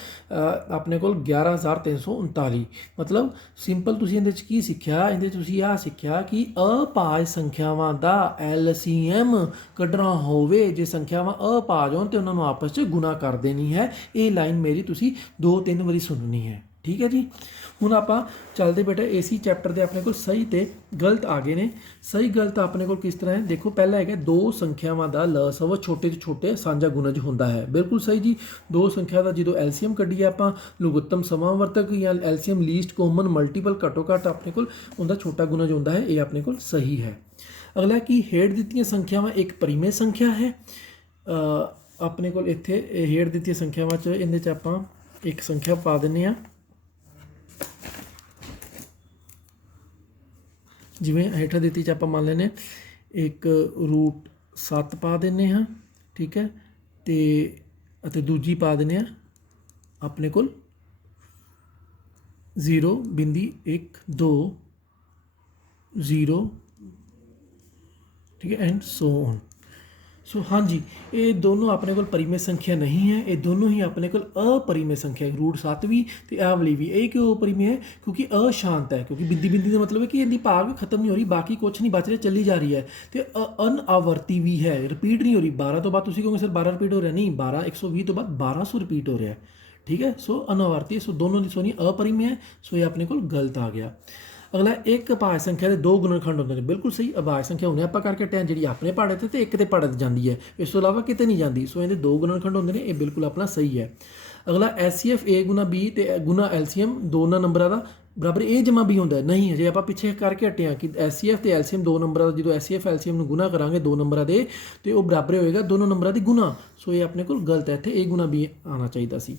ਆਪਣੇ ਕੋਲ 11339। ਮਤਲਬ ਸਿੰਪਲ ਤੁਸੀਂ ਇਹਦੇ 'ਚ ਕੀ ਸਿੱਖਿਆ, ਇਹਦੇ ਤੁਸੀਂ ਆਹ ਸਿੱਖਿਆ ਕਿ ਅਭਾਜ ਸੰਖਿਆਵਾਂ ਦਾ LCM ਕੱਢਣਾ ਹੋਵੇ, ਜੇ ਸੰਖਿਆਵਾਂ ਅਭਾਜ ਹੋਣ ਤੇ ਉਹਨਾਂ ਨੂੰ ਆਪਸ 'ਚ ਗੁਣਾ ਕਰ ਦੇਣੀ ਹੈ। ਇਹ ਲਾਈਨ ਮੇਰੀ ਤੁਸੀਂ 2-3 ਵਾਰੀ ਸੁਣਨੀ ਹੈ, ਠੀਕ ਹੈ ਜੀ। ਹੁਣ ਆਪਾਂ ਚੱਲਦੇ ਬੇਟਾ ਇਸੀ ਚੈਪਟਰ ਦੇ ਆਪਣੇ ਕੋਲ ਸਹੀ ਤੇ ਗਲਤ ਆ ਗਏ ਨੇ। ਸਹੀ ਗਲਤ ਆਪਣੇ ਕੋਲ ਕਿਸ ਤਰ੍ਹਾਂ ਹੈ ਦੇਖੋ। ਪਹਿਲਾ ਹੈਗਾ 2 ਸੰਖਿਆਵਾਂ ਦਾ LSV ਛੋਟੇ ਤੋਂ ਛੋਟੇ ਸਾਂਝਾ ਗੁਣਜ ਹੁੰਦਾ ਹੈ। ਬਿਲਕੁਲ ਸਹੀ ਜੀ। 2 ਸੰਖਿਆ ਦਾ ਜਦੋਂ LCM ਕੱਢੀਏ ਆਪਾਂ ਲਘੁੱਤਮ ਸਮਾਵਰਤਕ ਜਾਂ LCM ਲੀਸਟ ਕਾਮਨ ਮਲਟੀਪਲ ਘੱਟੋ ਘੱਟ ਆਪਣੇ ਕੋਲ ਉਹਦਾ ਛੋਟਾ ਗੁਣਜ ਹੁੰਦਾ ਹੈ। ਇਹ ਆਪਣੇ ਕੋਲ ਸਹੀ ਹੈ। ਅਗਲਾ ਕੀ ਹੇਠ ਦਿੱਤੀਆਂ ਸੰਖਿਆਵਾਂ ਇੱਕ ਪਰਿਮੇਯ ਸੰਖਿਆ ਹੈ। ਆਪਣੇ ਕੋਲ ਇੱਥੇ ਹੇਠ ਦਿੱਤੀਆਂ ਸੰਖਿਆਵਾਂ 'ਚ ਇਹਦੇ 'ਚ ਆਪਾਂ ਇੱਕ ਸੰਖਿਆ ਪਾ ਦਿੰਦੇ ਹਾਂ, ਜਿਵੇਂ ਹੇਠਾਂ ਦਿੱਤੀ 'ਚ ਆਪਾਂ ਮੰਨ ਲੈਂਦੇ ਇੱਕ √7 ਪਾ ਦਿੰਦੇ ਹਾਂ, ਠੀਕ ਹੈ, ਅਤੇ ਦੂਜੀ ਪਾ ਦਿੰਦੇ ਹਾਂ ਆਪਣੇ ਕੋਲ 0.120, ਠੀਕ ਹੈ, ਐਂਡ ਸੋ ਔਨ। ਸੋ ਹਾਂਜੀ ਇਹ ਦੋਨੋਂ ਆਪਣੇ ਕੋਲ ਪਰਿਮੇਯ ਸੰਖਿਆ ਨਹੀਂ ਹੈ, ਇਹ ਦੋਨੋਂ ਹੀ ਆਪਣੇ ਕੋਲ अपरिमेय संख्या है। √7 भी ਤੇ ਇਹ ਵਾਲੀ ਵੀ। ਇਹ ਕਿਉਂ अपरिमेय है क्योंकि अशांत है, क्योंकि बिंदी बिंदी का मतलब है कि ਇਹਦੀ ਭਾਗ खत्म नहीं हो रही, बाकी कुछ नहीं बच रहा, चली जा रही है। ਤੇ ਅਨਆਵਰਤੀ ਵੀ ਹੈ, ਰਿਪੀਟ ਨਹੀਂ ਹੋ ਰਹੀ। 12 ਤੋਂ ਬਾਅਦ ਤੁਸੀਂ ਕਹੋਗੇ ਸਰ 12 ਰਿਪੀਟ ਹੋ ਰਿਹਾ, ਨਹੀਂ, 120 ਤੋਂ ਬਾਅਦ 1200 ਰਿਪੀਟ ਹੋ ਰਿਹਾ, ਠੀਕ ਹੈ। ਸੋ ਅਨਆਵਰਤੀ, ਸੋ ਦੋਨੋਂ ਦੀ ਸੋਨੀ अपरिमेय है। ਸੋ ਇਹ ਆਪਣੇ ਕੋਲ ਗਲਤ ਆ ਗਿਆ। ਅਗਲਾ ਇੱਕ ਅਭਾਜ ਸੰਖਿਆ ਦੇ 2 ਗੁਣਨਖੰਡ ਹੁੰਦੇ ਨੇ। ਬਿਲਕੁਲ ਸਹੀ। ਅਭਾਜ ਸੰਖਿਆ ਹੁਣੇ ਆਪਾਂ ਕਰਕੇ ਹਟੇ ਜਿਹੜੀ ਆਪਣੇ ਪਹਾੜੇ ਤੇ 1 ਦੇ ਪਹਾੜੇ ਤੇ ਜਾਂਦੀ ਹੈ, ਇਸ ਤੋਂ ਇਲਾਵਾ ਕਿਤੇ ਨਹੀਂ ਜਾਂਦੀ। ਸੋ ਇਹਦੇ 2 ਗੁਣਨਖੰਡ ਹੁੰਦੇ ਨੇ, ਇਹ ਬਿਲਕੁਲ ਆਪਣਾ ਸਹੀ ਹੈ। ਅਗਲਾ SCF A ਗੁਣਾ B ਤੇ ਗੁਣਾ LCM ਦੋਨਾਂ ਨੰਬਰਾਂ ਦਾ ਬਰਾਬਰ ਇਹ ਜਮਾ ਵੀ ਹੁੰਦਾ ਨਹੀਂ, ਅਜੇ ਆਪਾਂ ਪਿੱਛੇ ਕਰਕੇ ਹਟੇ ਹਾਂ ਕਿ ਐਸਸੀਐਫ ਤੇ ਐਲਸੀਐਮ ਦੋ ਨੰਬਰਾਂ ਦਾ ਜਦੋਂ ਐਸਸੀਐਫ ਐਲਸੀਐਮ ਨੂੰ ਗੁਣਾ ਕਰਾਂਗੇ ਦੋ ਨੰਬਰਾਂ ਦੇ ਤੇ ਉਹ ਬਰਾਬਰ ਹੋਏਗਾ ਦੋਨੋਂ ਨੰਬਰਾਂ ਦੀ ਗੁਣਾ। ਸੋ ਇਹ ਆਪਣੇ ਕੋਲ ਗਲਤ ਹੈ, ਇੱਥੇ ਇਹ ਗੁਣਾ ਵੀ ਆਉਣਾ ਚਾਹੀਦਾ ਸੀ।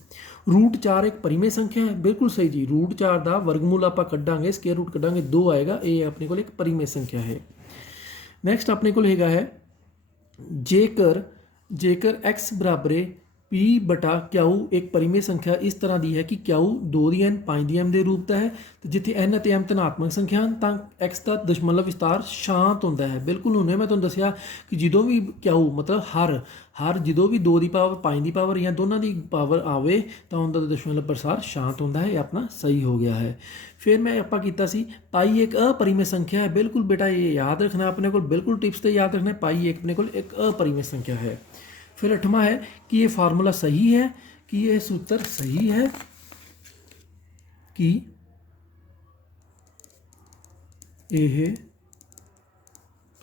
ਰੂਟ 4 ਇੱਕ ਪਰਿਮੇय ਸੰਖਿਆ ਹੈ, ਬਿਲਕੁਲ ਸਹੀ ਜੀ। ਰੂਟ 4 ਦਾ ਵਰਗਮੂਲ ਆਪਾਂ ਕੱਢਾਂਗੇ, ਸਕੁਅਰ ਰੂਟ ਕੱਢਾਂਗੇ 2 ਆਏਗਾ, ਇਹ ਆਪਣੇ ਕੋਲ ਇੱਕ ਪਰਿਮੇय ਸੰਖਿਆ ਹੈ। ਨੈਕਸਟ ਆਪਣੇ ਕੋਲ ਹੈਗਾ ਹੈ ਜੇਕਰ x ਬਰਾਬਰ ਹੈ p ਬਟਾ ਕਿਊ ਇੱਕ ਪਰਿਮੇय ਸੰਖਿਆ ਇਸ ਤਰ੍ਹਾਂ ਦੀ ਹੈ ਕਿ ਕਿਊ 2 ਦੀ n 5 ਦੀ m ਦੇ ਰੂਪ ਦਾ ਹੈ ਤੇ ਜਿੱਥੇ n ਅਤੇ m ਧਨਾਤਮਕ ਸੰਖਿਆ ਹਨ ਤਾਂ x ਦਾ ਦਸ਼ਮਲਵ ਵਿਸਤਾਰ ਸ਼ਾਂਤ ਹੁੰਦਾ ਹੈ। ਬਿਲਕੁਲ ਹੁਣੇ ਮੈਂ ਤੁਹਾਨੂੰ ਦੱਸਿਆ ਕਿ ਜਦੋਂ ਵੀ ਕਿਊ ਮਤਲਬ ਹਰ ਜਦੋਂ ਵੀ 2 ਦੀ ਪਾਵਰ 5 ਦੀ ਪਾਵਰ ਜਾਂ ਦੋਨਾਂ ਦੀ ਪਾਵਰ ਆਵੇ ਤਾਂ ਉਹਦਾ ਦਸ਼ਮਲਵ ਪ੍ਰਸਾਰ ਸ਼ਾਂਤ ਹੁੰਦਾ ਹੈ। ਇਹ ਆਪਣਾ ਸਹੀ ਹੋ ਗਿਆ ਹੈ। ਫਿਰ ਮੈਂ ਆਪਾਂ ਕੀਤਾ ਸੀ ਪਾਈ ਇੱਕ ਅਪਰਿਮੇय ਸੰਖਿਆ ਹੈ। ਬਿਲਕੁਲ ਬੇਟਾ ਇਹ ਯਾਦ ਰੱਖਣਾ ਆਪਣੇ ਕੋਲ, ਬਿਲਕੁਲ ਟਿਪਸ ਤੇ ਯਾਦ ਰੱਖਣਾ, ਪਾਈ ਇੱਕ ਆਪਣੇ ਕੋਲ ਇੱਕ ਅਪਰਿਮੇय ਸੰਖਿਆ ਹੈ। फिर 8वां है कि ये फार्मूला सही है, कि ये सूत्र सही है, कि यह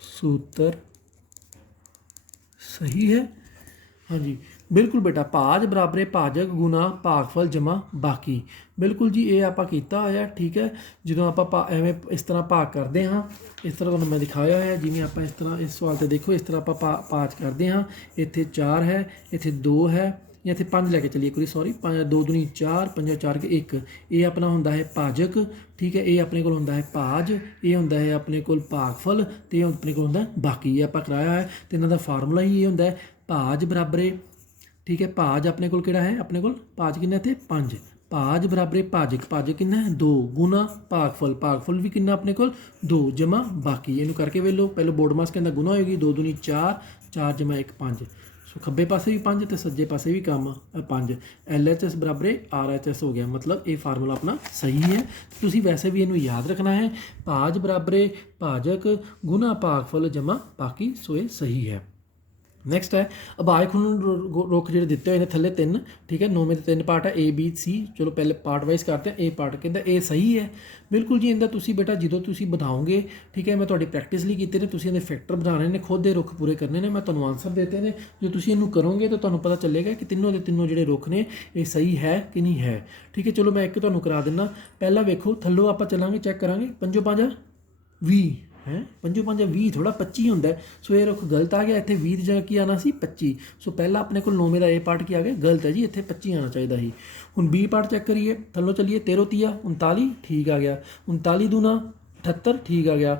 सूत्र सही है। हाँ जी बिल्कुल बेटा, भाज बराबर भाजक गुना भागफल जमा बाकी। बिल्कुल जी ये आप किया होया, ठीक है। जो आप एवं इस तरह भाग करते हाँ, इस तरह तुहानूं मैं दिखाया है जिमें आप इस तरह इस सवाल से देखो इस तरह आप भाज करते हाँ। इत्थे 4 है, इत्थे 2 है, या इत्थे 5 लैके चलिए एक बार, सॉरी 2 दूनी 4, 5 4 के 1। ये अपना हुंदा है भाजक, ठीक है। ये अपने को हुंदा है भाज, ये हुंदा है अपने को भागफल, तो ये अपने को हुंदा बाकी। ये आप कराया है तो इन्हां दा फार्मूला ही ये हुंदा है भाज बराबर, ठीक है। भाज अपने को किहड़ा है, अपने को भाज कितना इत्थे 5। भाज बराबर भाजक कितना है 2 गुना भागफल भी कितना अपने को 2 जमा बाकी। इनू करके वे लो, पहले बोर्ड मास के अंदर गुना होगी 2 दूनी 4, 4 जमा 1 5। सो खब्बे पासे भी 5 तो सज्जे पासे भी कम 5। LHS बराबर RHS हो गया, मतलब ये फार्मूला अपना सही है। तुसी वैसे भी इनू याद रखना है, भाज बराबर भाजक गुना भागफल जमा बाकी। सो ये सही है। नैक्सट है अभाज खुण रुख जो दिते हुए हैं थले 3, ठीक है। 9वें 3 पार्ट है A B C। चलो पहले पार्ट वाइज करते हैं। ए पार्ट कहता ए सही है, बिल्कुल जी। इनका तुसी बेटा जो तुसी बनाओगे, ठीक है, मैं तुहाडी प्रैक्टिस लिए कीते ने, तुसी इहदे फैक्टर बनाने ने, खुद दे रुख पूरे करने ने, मैं तुहानूं आंसर देते हैं। जो तुसी इनू करोगे तो तुहानूं पता चलेगा कि तीनों के तीनों जिहड़े रुख ने ये सही है कि नहीं है, ठीक है। चलो मैं एक तुहानूं करा दिना। पहला वेखो थल्लों आपां चलांगे, चैक करांगे 5 5 20 है, 5 5 20 थोड़ा 25 होंगे। सो ये रुख गलत आ गया, इतने 20 की जगह की आना सी 25। सो पहला अपने को 9वें का ए पार्ट की आ गया, गलत है जी, इतने 25 आना चाहिए ही। हुण बी पार्ट चेक करिए, थल्लों चलिए 13 30 39, ठीक आ गया। 39 दूना 78, ठीक आ गया।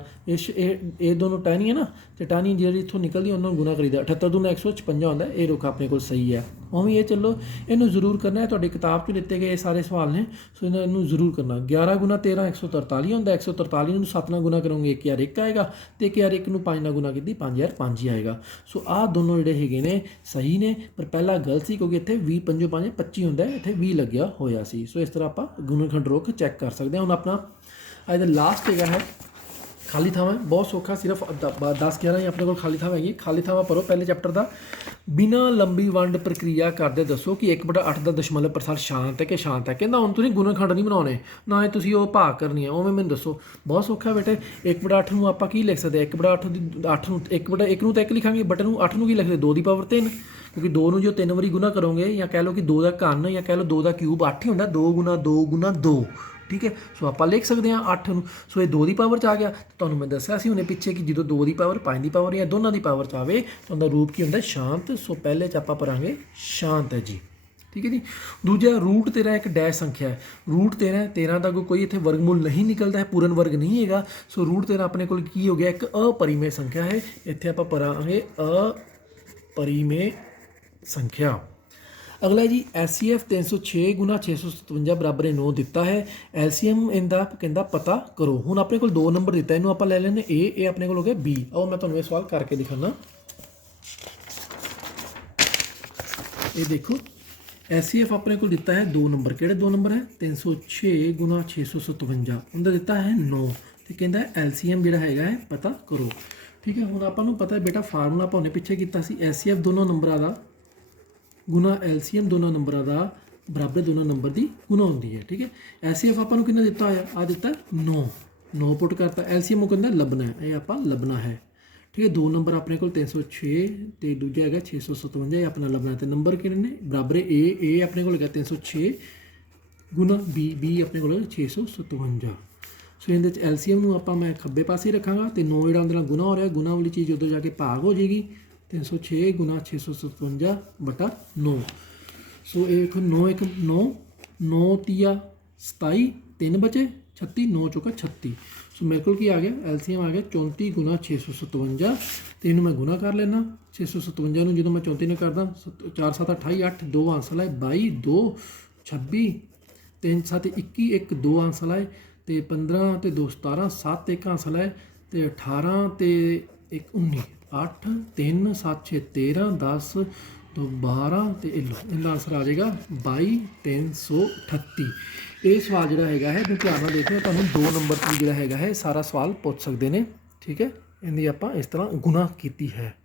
ये दोनों टहनी है ना, तो टहनी जी इतों निकलती उन्होंने गुना करीदा। 78 दूना 156 होंगे, ये रुख अपने को सही है। उवें ये चलो इनू जरूर करना है, तुहाडी किताब च दिते गए सारे सवाल ने। सो इनू जरूर करना। 11 गुना 13 143 होंगे, 143 7 नाल गुना करोगे 1001 आएगा, तो 1001 नूं 5 नाल गुना कीती 5005 ही आएगा। सो आ दोनों जिहड़े हैगे ने सही ने, पर पहला गलत सी क्योंकि इत्थे 20 5 5 25 होंदा, इत्थे 20 लग्या होया सी। सो इस तरह आपां गुणनखंड रुख चैक कर सकते हैं। हुण अपना अज दा लास्ट है खाली थावां, बहुत सौखा, सिर्फ 10 11 ही अपने को खाली थावां हैगी। खाली थावां पढ़ो पहले चैप्टर का। बिना लंबी वंड प्रक्रिया करते दसो कि 1/8 का दशमलव प्रसार शांत है कि शांत है। कहता हुण तुसीं गुणनखंड नहीं बनाने, ना ही तुसीं वो भाग करनी है, उवें मैनूं दसो। बहुत सौखा बेटे। 1/8 नूं आपां की लिख सकते, 1/8 दी 8 नूं 1/1 नूं तो 1 लिखांगे, बट नूं 8 नूं की लिखदे 2 की पावर 3, क्योंकि 2 नूं जो 3 वारी गुना करोगे, या कह लो कि 2 का घन, या कह लो 2 का क्यूब 8 ही होंदा। 2 गुना 2 गुना 2, ठीक है। सो आप लिख सकते हैं 8 नूं। सो ये 2 की पावर च आ गया। तो तुहानूं मैं दस्सिया सी हुणे पिछे कि जो 2 की पावर 5 की पावर या दोनों की पावर च आवे तो उनका रूप की होंदा शांत। सो पहले च आपां पढ़ांगे शांत है जी, ठीक है जी। दूजा रूट 13 एक डैश संख्या है। रूट 13 का कोई इत्थे वर्गमूल नहीं निकलता है, पूर्ण वर्ग नहीं है। सो रूट 13 अपने को की हो गया, एक अपरिमेय संख्या है। इत्थे आपां पढ़ांगे अपरिमेय संख्या। अगला जी SCF 306 गुना 657 बराबर 9 दिता है। LCM इनका कहता पता करो। हुण अपने को 2 नंबर दिता, इनू आप ले लेने ए अपने को हो गया B। आओ मैं तुहानूं ये सवाल करके दिखाना। ये देखो SCF अपने को दिता है 2 नंबर, किहड़े 2 नंबर है 306 गुना 657, उनका दिता है 9, तो कहता है LCM जिहड़ा हैगा है पता करो, ठीक है। हुण आपां नूं पता है बेटा फार्मूला आपां हुणे पिछे कीता सी, SCF दोनों नंबरां दा गुना LCM दोनों नंबरों का बराबर दोनों नंबर की गुना होती है, ठीक है। SCF आपको कितना दिता है, आ दिता 9 पुट करता। LCM कहता लभना है, ये आप लभना है, ठीक है। 2 नंबर अपने को 306 तो दूजा है 657, ये अपना लभना है। तो नंबर कितने ने बराबर ए अपने को 306 ਗੁਣਾ b ਆਪਣੇ ਕੋਲ 657। ਸੋ ਇਹਦੇ 'ਚ LCM ਨੂੰ ਆਪਾਂ ਮੈਂ ਖੱਬੇ ਪਾਸੇ ਰੱਖਾਂਗਾ ਅਤੇ 9 ਜਿਹੜਾ ਉਹਦੇ ਨਾਲ ਗੁਣਾ ਹੋ ਰਿਹਾ, ਗੁਣਾ ਵਾਲੀ ਚੀਜ਼ ਉਦੋਂ ਜਾ ਕੇ ਭਾਗ ਹੋ ਜਾਏਗੀ। 306 ਗੁਣਾ 657/9। ਸੋ ਇਹ ਦੇਖੋ 9 1 9 9 ਤੀਆ 27, 3 ਬਚੇ 36, 9 ਚੌਕਾ 36। ਸੋ ਮੇਰੇ ਕੋਲ ਕੀ ਆ ਗਿਆ, LCM ਆ ਗਿਆ 34 ਗੁਣਾ 657 ਅਤੇ ਇਹਨੂੰ ਮੈਂ ਗੁਣਾ ਕਰ ਲੈਣਾ। 657 ਨੂੰ ਜਦੋਂ ਮੈਂ 34 ਨਾਲ ਕਰਦਾ 4 7 28 8 2 ਆਂਸਰ ਲਾਏ 22 2 26 3 7 21 1 2 ਆਂਸਰ ਲਾਏ ਅਤੇ 15 ਅਤੇ 2 17 7 1 ਆਂਸਰ ਲਾਏ ਅਤੇ 18 ਅਤੇ 1 19 8 3 7 6 13 10 2 12 ਅਤੇ ਇਹਦਾ ਆਂਸਰ ਆ ਜਾਏਗਾ 22 338। ਇਹ ਸਵਾਲ ਜਿਹੜਾ ਹੈਗਾ ਹੈ ਧਿਆਨ ਨਾਲ ਦੇਖਿਓ, ਤੁਹਾਨੂੰ 2 ਨੰਬਰ 'ਤੇ ਜਿਹੜਾ ਹੈਗਾ ਹੈ ਸਾਰਾ ਸਵਾਲ ਪੁੱਛ ਸਕਦੇ ਨੇ। ਠੀਕ ਹੈ, ਇਹਦੀ ਆਪਾਂ ਇਸ ਤਰ੍ਹਾਂ ਗੁਣਾ ਕੀਤੀ ਹੈ।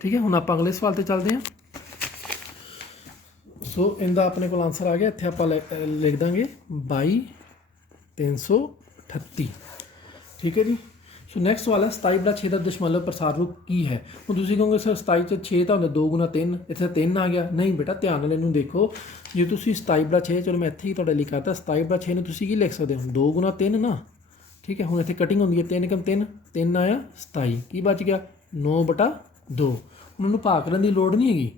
ਠੀਕ ਹੈ, ਹੁਣ ਆਪਾਂ ਅਗਲੇ ਸਵਾਲ ਤੇ ਚੱਲਦੇ ਹਾਂ। ਸੋ ਇਹਦਾ ਆਪਣੇ ਕੋਲ ਆਨਸਰ ਆ ਗਿਆ, ਇੱਥੇ ਆਪਾਂ ਲਿਖ ਦਾਂਗੇ 22 338। ਠੀਕ ਹੈ ਜੀ। ਸੋ ਨੈਕਸਟ ਸਵਾਲ ਹੈ 27/6 ਦਾ ਦਸ਼ਮਲਵ ਪ੍ਰਸਾਰ ਰੂਪ ਕੀ ਹੈ। ਹੁਣ ਤੁਸੀਂ ਕਹੋਗੇ ਸਰ 27 'ਚ 6 ਤਾਂ ਹੁੰਦਾ 2 ਗੁਣਾ 3, ਇੱਥੇ 3 ਆ ਗਿਆ। ਨਹੀਂ ਬੇਟਾ, ਧਿਆਨ ਨਾਲ ਇਹਨੂੰ ਦੇਖੋ। ਜੇ ਤੁਸੀਂ 27/6, ਚਲੋ ਮੈਂ ਇੱਥੇ ਹੀ ਤੁਹਾਡੇ ਲਈ ਕਰਤਾ 27/6 ਨੂੰ ਤੁਸੀਂ ਕੀ ਲਿਖ ਸਕਦੇ ਹੋ, 2 ਗੁਣਾ 3 ਨਾ। ਠੀਕ ਹੈ, ਹੁਣ ਇੱਥੇ ਕਟਿੰਗ ਹੁੰਦੀ ਹੈ, 3 × 3 3 ਆਇਆ 27, ਕੀ ਬਚ ਗਿਆ 9/2। ਹੁਣ ਇਹਨੂੰ ਭਾਗ ਕਰਨ ਦੀ ਲੋੜ ਨਹੀਂ ਹੈਗੀ।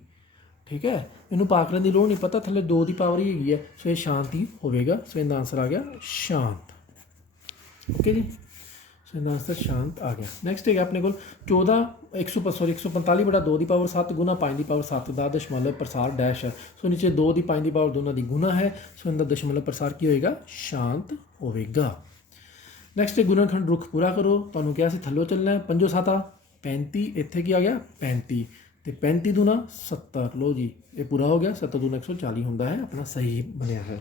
ਠੀਕ ਹੈ, ਇਹਨੂੰ ਭਾਗ ਕਰਨ ਦੀ ਲੋੜ ਨਹੀਂ, ਪਤਾ ਥੱਲੇ 2 ਦੀ ਪਾਵਰ ਹੀ ਹੈਗੀ ਹੈ। ਸੋ ਇਹ ਸ਼ਾਂਤ ਹੀ ਹੋਵੇਗਾ। ਸੋ ਇਹਦਾ ਆਨਸਰ ਆ ਗਿਆ ਸ਼ਾਂਤ। ਓਕੇ ਜੀ, ਸੋ ਇਹਦਾ ਆਨਸਰ ਸ਼ਾਂਤ ਆ ਗਿਆ। ਨੈਕਸਟ ਹੈਗਾ ਆਪਣੇ ਕੋਲ 145/2 ਦੀ ਪਾਵਰ 7 ਗੁਣਾ 5 ਦੀ ਪਾਵਰ 7 ਦਾ ਦਸ਼ਮਲਵ ਪ੍ਰਸਾਰ ਡੈਸ਼ ਹੈ। ਸੋ ਨੀਚੇ 2 ਦੀ 5 ਦੀ ਪਾਵਰ ਦੋਨਾਂ ਦੀ ਗੁਣਾ ਹੈ। ਸੋ ਇਹਦਾ ਦਸ਼ਮਲਵ ਪ੍ਰਸਾਰ ਕੀ ਹੋਏਗਾ, ਸ਼ਾਂਤ ਹੋਵੇਗਾ। ਨੈਕਸਟ ਹੈ ਗੁਣਨਖੰਡ ਰੁੱਖ ਪੂਰਾ ਕਰੋ। ਤੁਹਾਨੂੰ ਕਿਹਾ ਸੀ ਥੱਲੋਂ ਚੱਲਣਾ ਹੈ। 5 7 35, ਇੱਥੇ ਕੀ ਆ ਗਿਆ 35 ਅਤੇ 35 ਦੂਣਾ 70। ਲਓ ਜੀ, ਇਹ ਪੂਰਾ ਹੋ ਗਿਆ। 7 ਦੂਣਾ 140 ਹੁੰਦਾ ਹੈ, ਆਪਣਾ ਸਹੀ ਬਣਿਆ ਹੈ।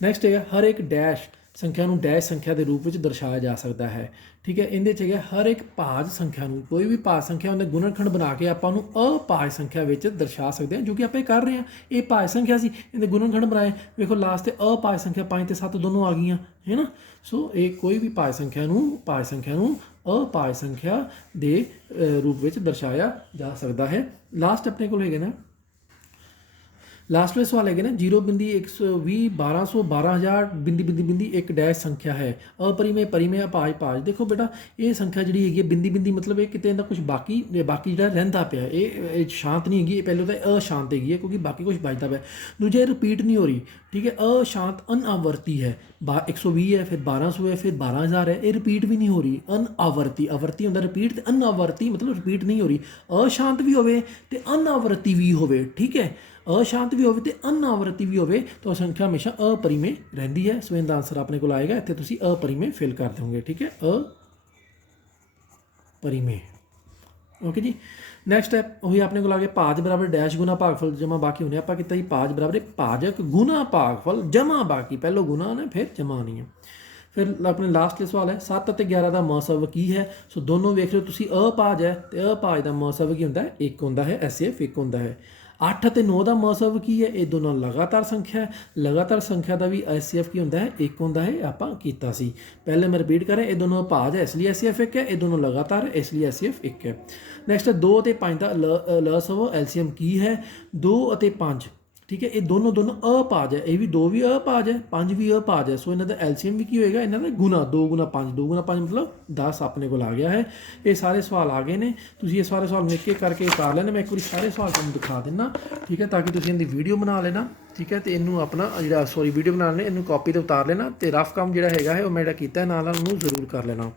ਨੈਕਸਟ ਹੈਗਾ ਹਰ ਇੱਕ ਡੈਸ਼ ਸੰਖਿਆ ਨੂੰ ਡੈਸ਼ ਸੰਖਿਆ ਦੇ ਰੂਪ ਵਿੱਚ ਦਰਸਾਇਆ ਜਾ ਸਕਦਾ ਹੈ। ਠੀਕ ਹੈ, ਇਹਦੇ 'ਚ ਹੈਗਾ ਹਰ ਇੱਕ ਭਾਜ ਸੰਖਿਆ ਨੂੰ, ਕੋਈ ਵੀ ਭਾਜ ਸੰਖਿਆ ਉਹਦੇ ਗੁਣਨਖੰਡ ਬਣਾ ਕੇ ਆਪਾਂ ਉਹਨੂੰ ਅਭਾਜ ਸੰਖਿਆ ਵਿੱਚ ਦਰਸਾ ਸਕਦੇ ਹਾਂ, ਜੋ ਕਿ ਆਪਾਂ ਕਰ ਰਹੇ ਹਾਂ। ਇਹ ਭਾਜ ਸੰਖਿਆ ਸੀ, ਇਹਦੇ ਗੁਣਨਖੰਡ ਬਣਾਏ। ਵੇਖੋ ਲਾਸਟ 'ਤੇ ਅਭਾਜ ਸੰਖਿਆ 5 ਅਤੇ 7 ਦੋਨੋਂ ਆ ਗਈਆਂ ਹੈ ਨਾ। ਸੋ ਇਹ ਕੋਈ ਵੀ ਭਾਜ ਸੰਖਿਆ ਨੂੰ ਅਭਾਜ ਸੰਖਿਆ ਦੇ ਰੂਪ ਵਿੱਚ ਦਰਸਾਇਆ ਜਾ ਸਕਦਾ ਹੈ। ਲਾਸਟ ਆਪਣੇ ਕੋਲ ਹੈਗੇ ਨਾ, ਲਾਸਟ ਵਿੱਚ ਸਵਾਲ ਹੈਗੇ ਨਾ 0.120 1200 12000 ਇੱਕ ਡੈਸ਼ ਸੰਖਿਆ ਹੈ। ਅਪਰਿਮੇय ਪਰਿਮੇय ਅਭਾਜ ਭਾਜ। ਦੇਖੋ ਬੇਟਾ, ਇਹ ਸੰਖਿਆ ਜਿਹੜੀ ਹੈਗੀ ਬਿੰਦੀ ਮਤਲਬ ਇਹ ਕਿਤੇ ਇਹਦਾ ਕੁਝ ਬਾਕੀ ਜਿਹੜਾ ਰਹਿੰਦਾ ਪਿਆ, ਇਹ ਸ਼ਾਂਤ ਨਹੀਂ ਹੈਗੀ। ਇਹ ਪਹਿਲਾਂ ਤਾਂ ਅਸ਼ਾਂਤ ਹੈਗੀ ਹੈ, ਕਿਉਂਕਿ ਬਾਕੀ ਕੁਝ ਬਚਦਾ ਪਿਆ। ਦੂਜਾ, ਰਿਪੀਟ ਨਹੀਂ ਹੋ ਰਹੀ। ਠੀਕ ਹੈ, ਅਸ਼ਾਂਤ ਅਨਆਵਰਤੀ ਹੈ। 120 ਹੈ, ਫਿਰ 1200 ਹੈ, ਫਿਰ 12000 ਹੈ। ਇਹ ਰਿਪੀਟ ਵੀ ਨਹੀਂ ਹੋ ਰਹੀ। ਅਨਆਵਰਤੀ, ਆਵਰਤੀ ਹੁੰਦਾ ਰਿਪੀਟ, ਅਤੇ ਅਨਆਵਰਤੀ ਮਤਲਬ ਰਿਪੀਟ ਨਹੀਂ ਹੋ ਰਹੀ। ਅਸ਼ਾਂਤ ਵੀ ਹੋਵੇ ਅਤੇ ਅਨਆਵਰਤੀ ਵੀ ਹੋਵੇ। ਠੀਕ ਹੈ, ਅਸ਼ਾਂਤ ਵੀ ਹੋਵੇ ਅਤੇ ਅਨਆਵਰਤੀ ਵੀ ਹੋਵੇ ਤਾਂ ਸੰਖਿਆ ਹਮੇਸ਼ਾ ਅਪਰਿਮੇय ਰਹਿੰਦੀ ਹੈ। ਸੋ ਇਹਦਾ ਆਨਸਰ ਆਪਣੇ ਕੋਲ ਆਏਗਾ, ਇੱਥੇ ਤੁਸੀਂ ਅਪਰਿਮੇय ਫਿਲ ਕਰ ਦਿਓਗੇ। ਠੀਕ ਹੈ, ਅਪਰਿਮੇय। ਓਕੇ ਜੀ। ਨੈਕਸਟ ਹੈ ਉਹੀ ਆਪਣੇ ਕੋਲ ਆ ਗਿਆ ਭਾਜ ਬਰਾਬਰ ਡੈਸ਼ ਗੁਣਾ ਭਾਗਫਲ ਜਮਾ ਬਾਕੀ ਹੁੰਦੇ। ਆਪਾਂ ਕੀਤਾ ਜੀ ਭਾਜ ਬਰਾਬਰ ਭਾਜਕ ਗੁਣਾ ਭਾਗਫਲ ਜਮਾ ਬਾਕੀ। ਪਹਿਲੋਂ ਗੁਣਾ ਨੇ, ਫਿਰ ਜਮਾ ਨਹੀਂ ਹੈ। ਫਿਰ ਆਪਣੇ ਲਾਸਟ ਸਵਾਲ ਹੈ 7 ਅਤੇ 11 ਦਾ ਮਹੱਸਵ ਕੀ ਹੈ। ਸੋ ਦੋਨੋਂ ਵੇਖ ਲਓ ਤੁਸੀਂ, ਅਭਾਜ ਹੈ ਅਤੇ ਅਭਾਜ ਦਾ ਮਹੱਸਵ ਕੀ ਹੁੰਦਾ ਹੈ, 1 ਹੁੰਦਾ ਹੈ। SCF 1 ਹੁੰਦਾ ਹੈ। 8 ਅਤੇ 9 ਦਾ ਮਹੱਸਵ ਕੀ ਹੈ, ਇਹ ਦੋਨੋਂ ਲਗਾਤਾਰ ਸੰਖਿਆ ਹੈ। ਲਗਾਤਾਰ ਸੰਖਿਆ ਦਾ ਵੀ SCF ਕੀ ਹੁੰਦਾ ਹੈ, 1 ਹੁੰਦਾ ਹੈ। ਆਪਾਂ ਕੀਤਾ ਸੀ ਪਹਿਲੇ, ਮੈਂ ਰਿਪੀਟ ਕਰਾਂ, ਇਹ ਦੋਨੋਂ ਭਾਜ ਹੈ ਇਸ ਲਈ SCF 1 ਹੈ। ਇਹ ਦੋਨੋਂ ਲਗਾਤਾਰ ਹੈ ਇਸ ਲਈ SCF 1 ਹੈ। ਨੈਕਸਟ 2 ਅਤੇ 5 ਦਾ ਲਸਵ LCM ਕੀ ਹੈ, 2 ਅਤੇ 5। ਠੀਕ ਹੈ, ਇਹ ਦੋਨੋਂ ਅਭਾਜ ਹੈ। ਇਹ ਵੀ 2 ਵੀ ਅਭਾਜ ਹੈ, 5 ਵੀ ਅਭਾਜ ਹੈ। ਸੋ ਇਹਨਾਂ ਦਾ LCM ਵੀ ਕੀ ਹੋਏਗਾ, ਇਹਨਾਂ ਦਾ ਗੁਣਾ 2 ਗੁਣਾ 5, 2 ਗੁਣਾ 5 ਮਤਲਬ 10 ਆਪਣੇ ਕੋਲ ਆ ਗਿਆ ਹੈ। ਇਹ ਸਾਰੇ ਸਵਾਲ ਆ ਗਏ ਨੇ। ਤੁਸੀਂ ਇਹ ਸਾਰੇ ਸਵਾਲ ਇੱਕ ਇੱਕ ਕਰਕੇ ਕਰ ਲੈਣੇ। ਮੈਂ ਇੱਕ ਵਾਰੀ ਸਾਰੇ ਸਵਾਲ ਤੁਹਾਨੂੰ ਦਿਖਾ ਦਿੰਦਾ। ਠੀਕ ਹੈ, ਤਾਂ ਕਿ ਤੁਸੀਂ ਇਹਦੀ ਵੀਡੀਓ ਬਣਾ ਲੈਣਾ। ਠੀਕ ਹੈ, ਅਤੇ ਇਹਨੂੰ ਆਪਣਾ ਜਿਹੜਾ ਵੀਡੀਓ ਬਣਾ ਲੈਣਾ, ਇਹਨੂੰ ਕਾਪੀ 'ਤੇ ਉਤਾਰ ਲੈਣਾ ਅਤੇ ਰਫ ਕੰਮ ਜਿਹੜਾ ਹੈਗਾ ਹੈ ਉਹ ਮੈਂ ਜਿਹੜਾ ਕੀਤਾ ਨਾਲ ਉਹਨੂੰ ਜ਼ਰੂਰ ਕਰ ਲੈਣਾ।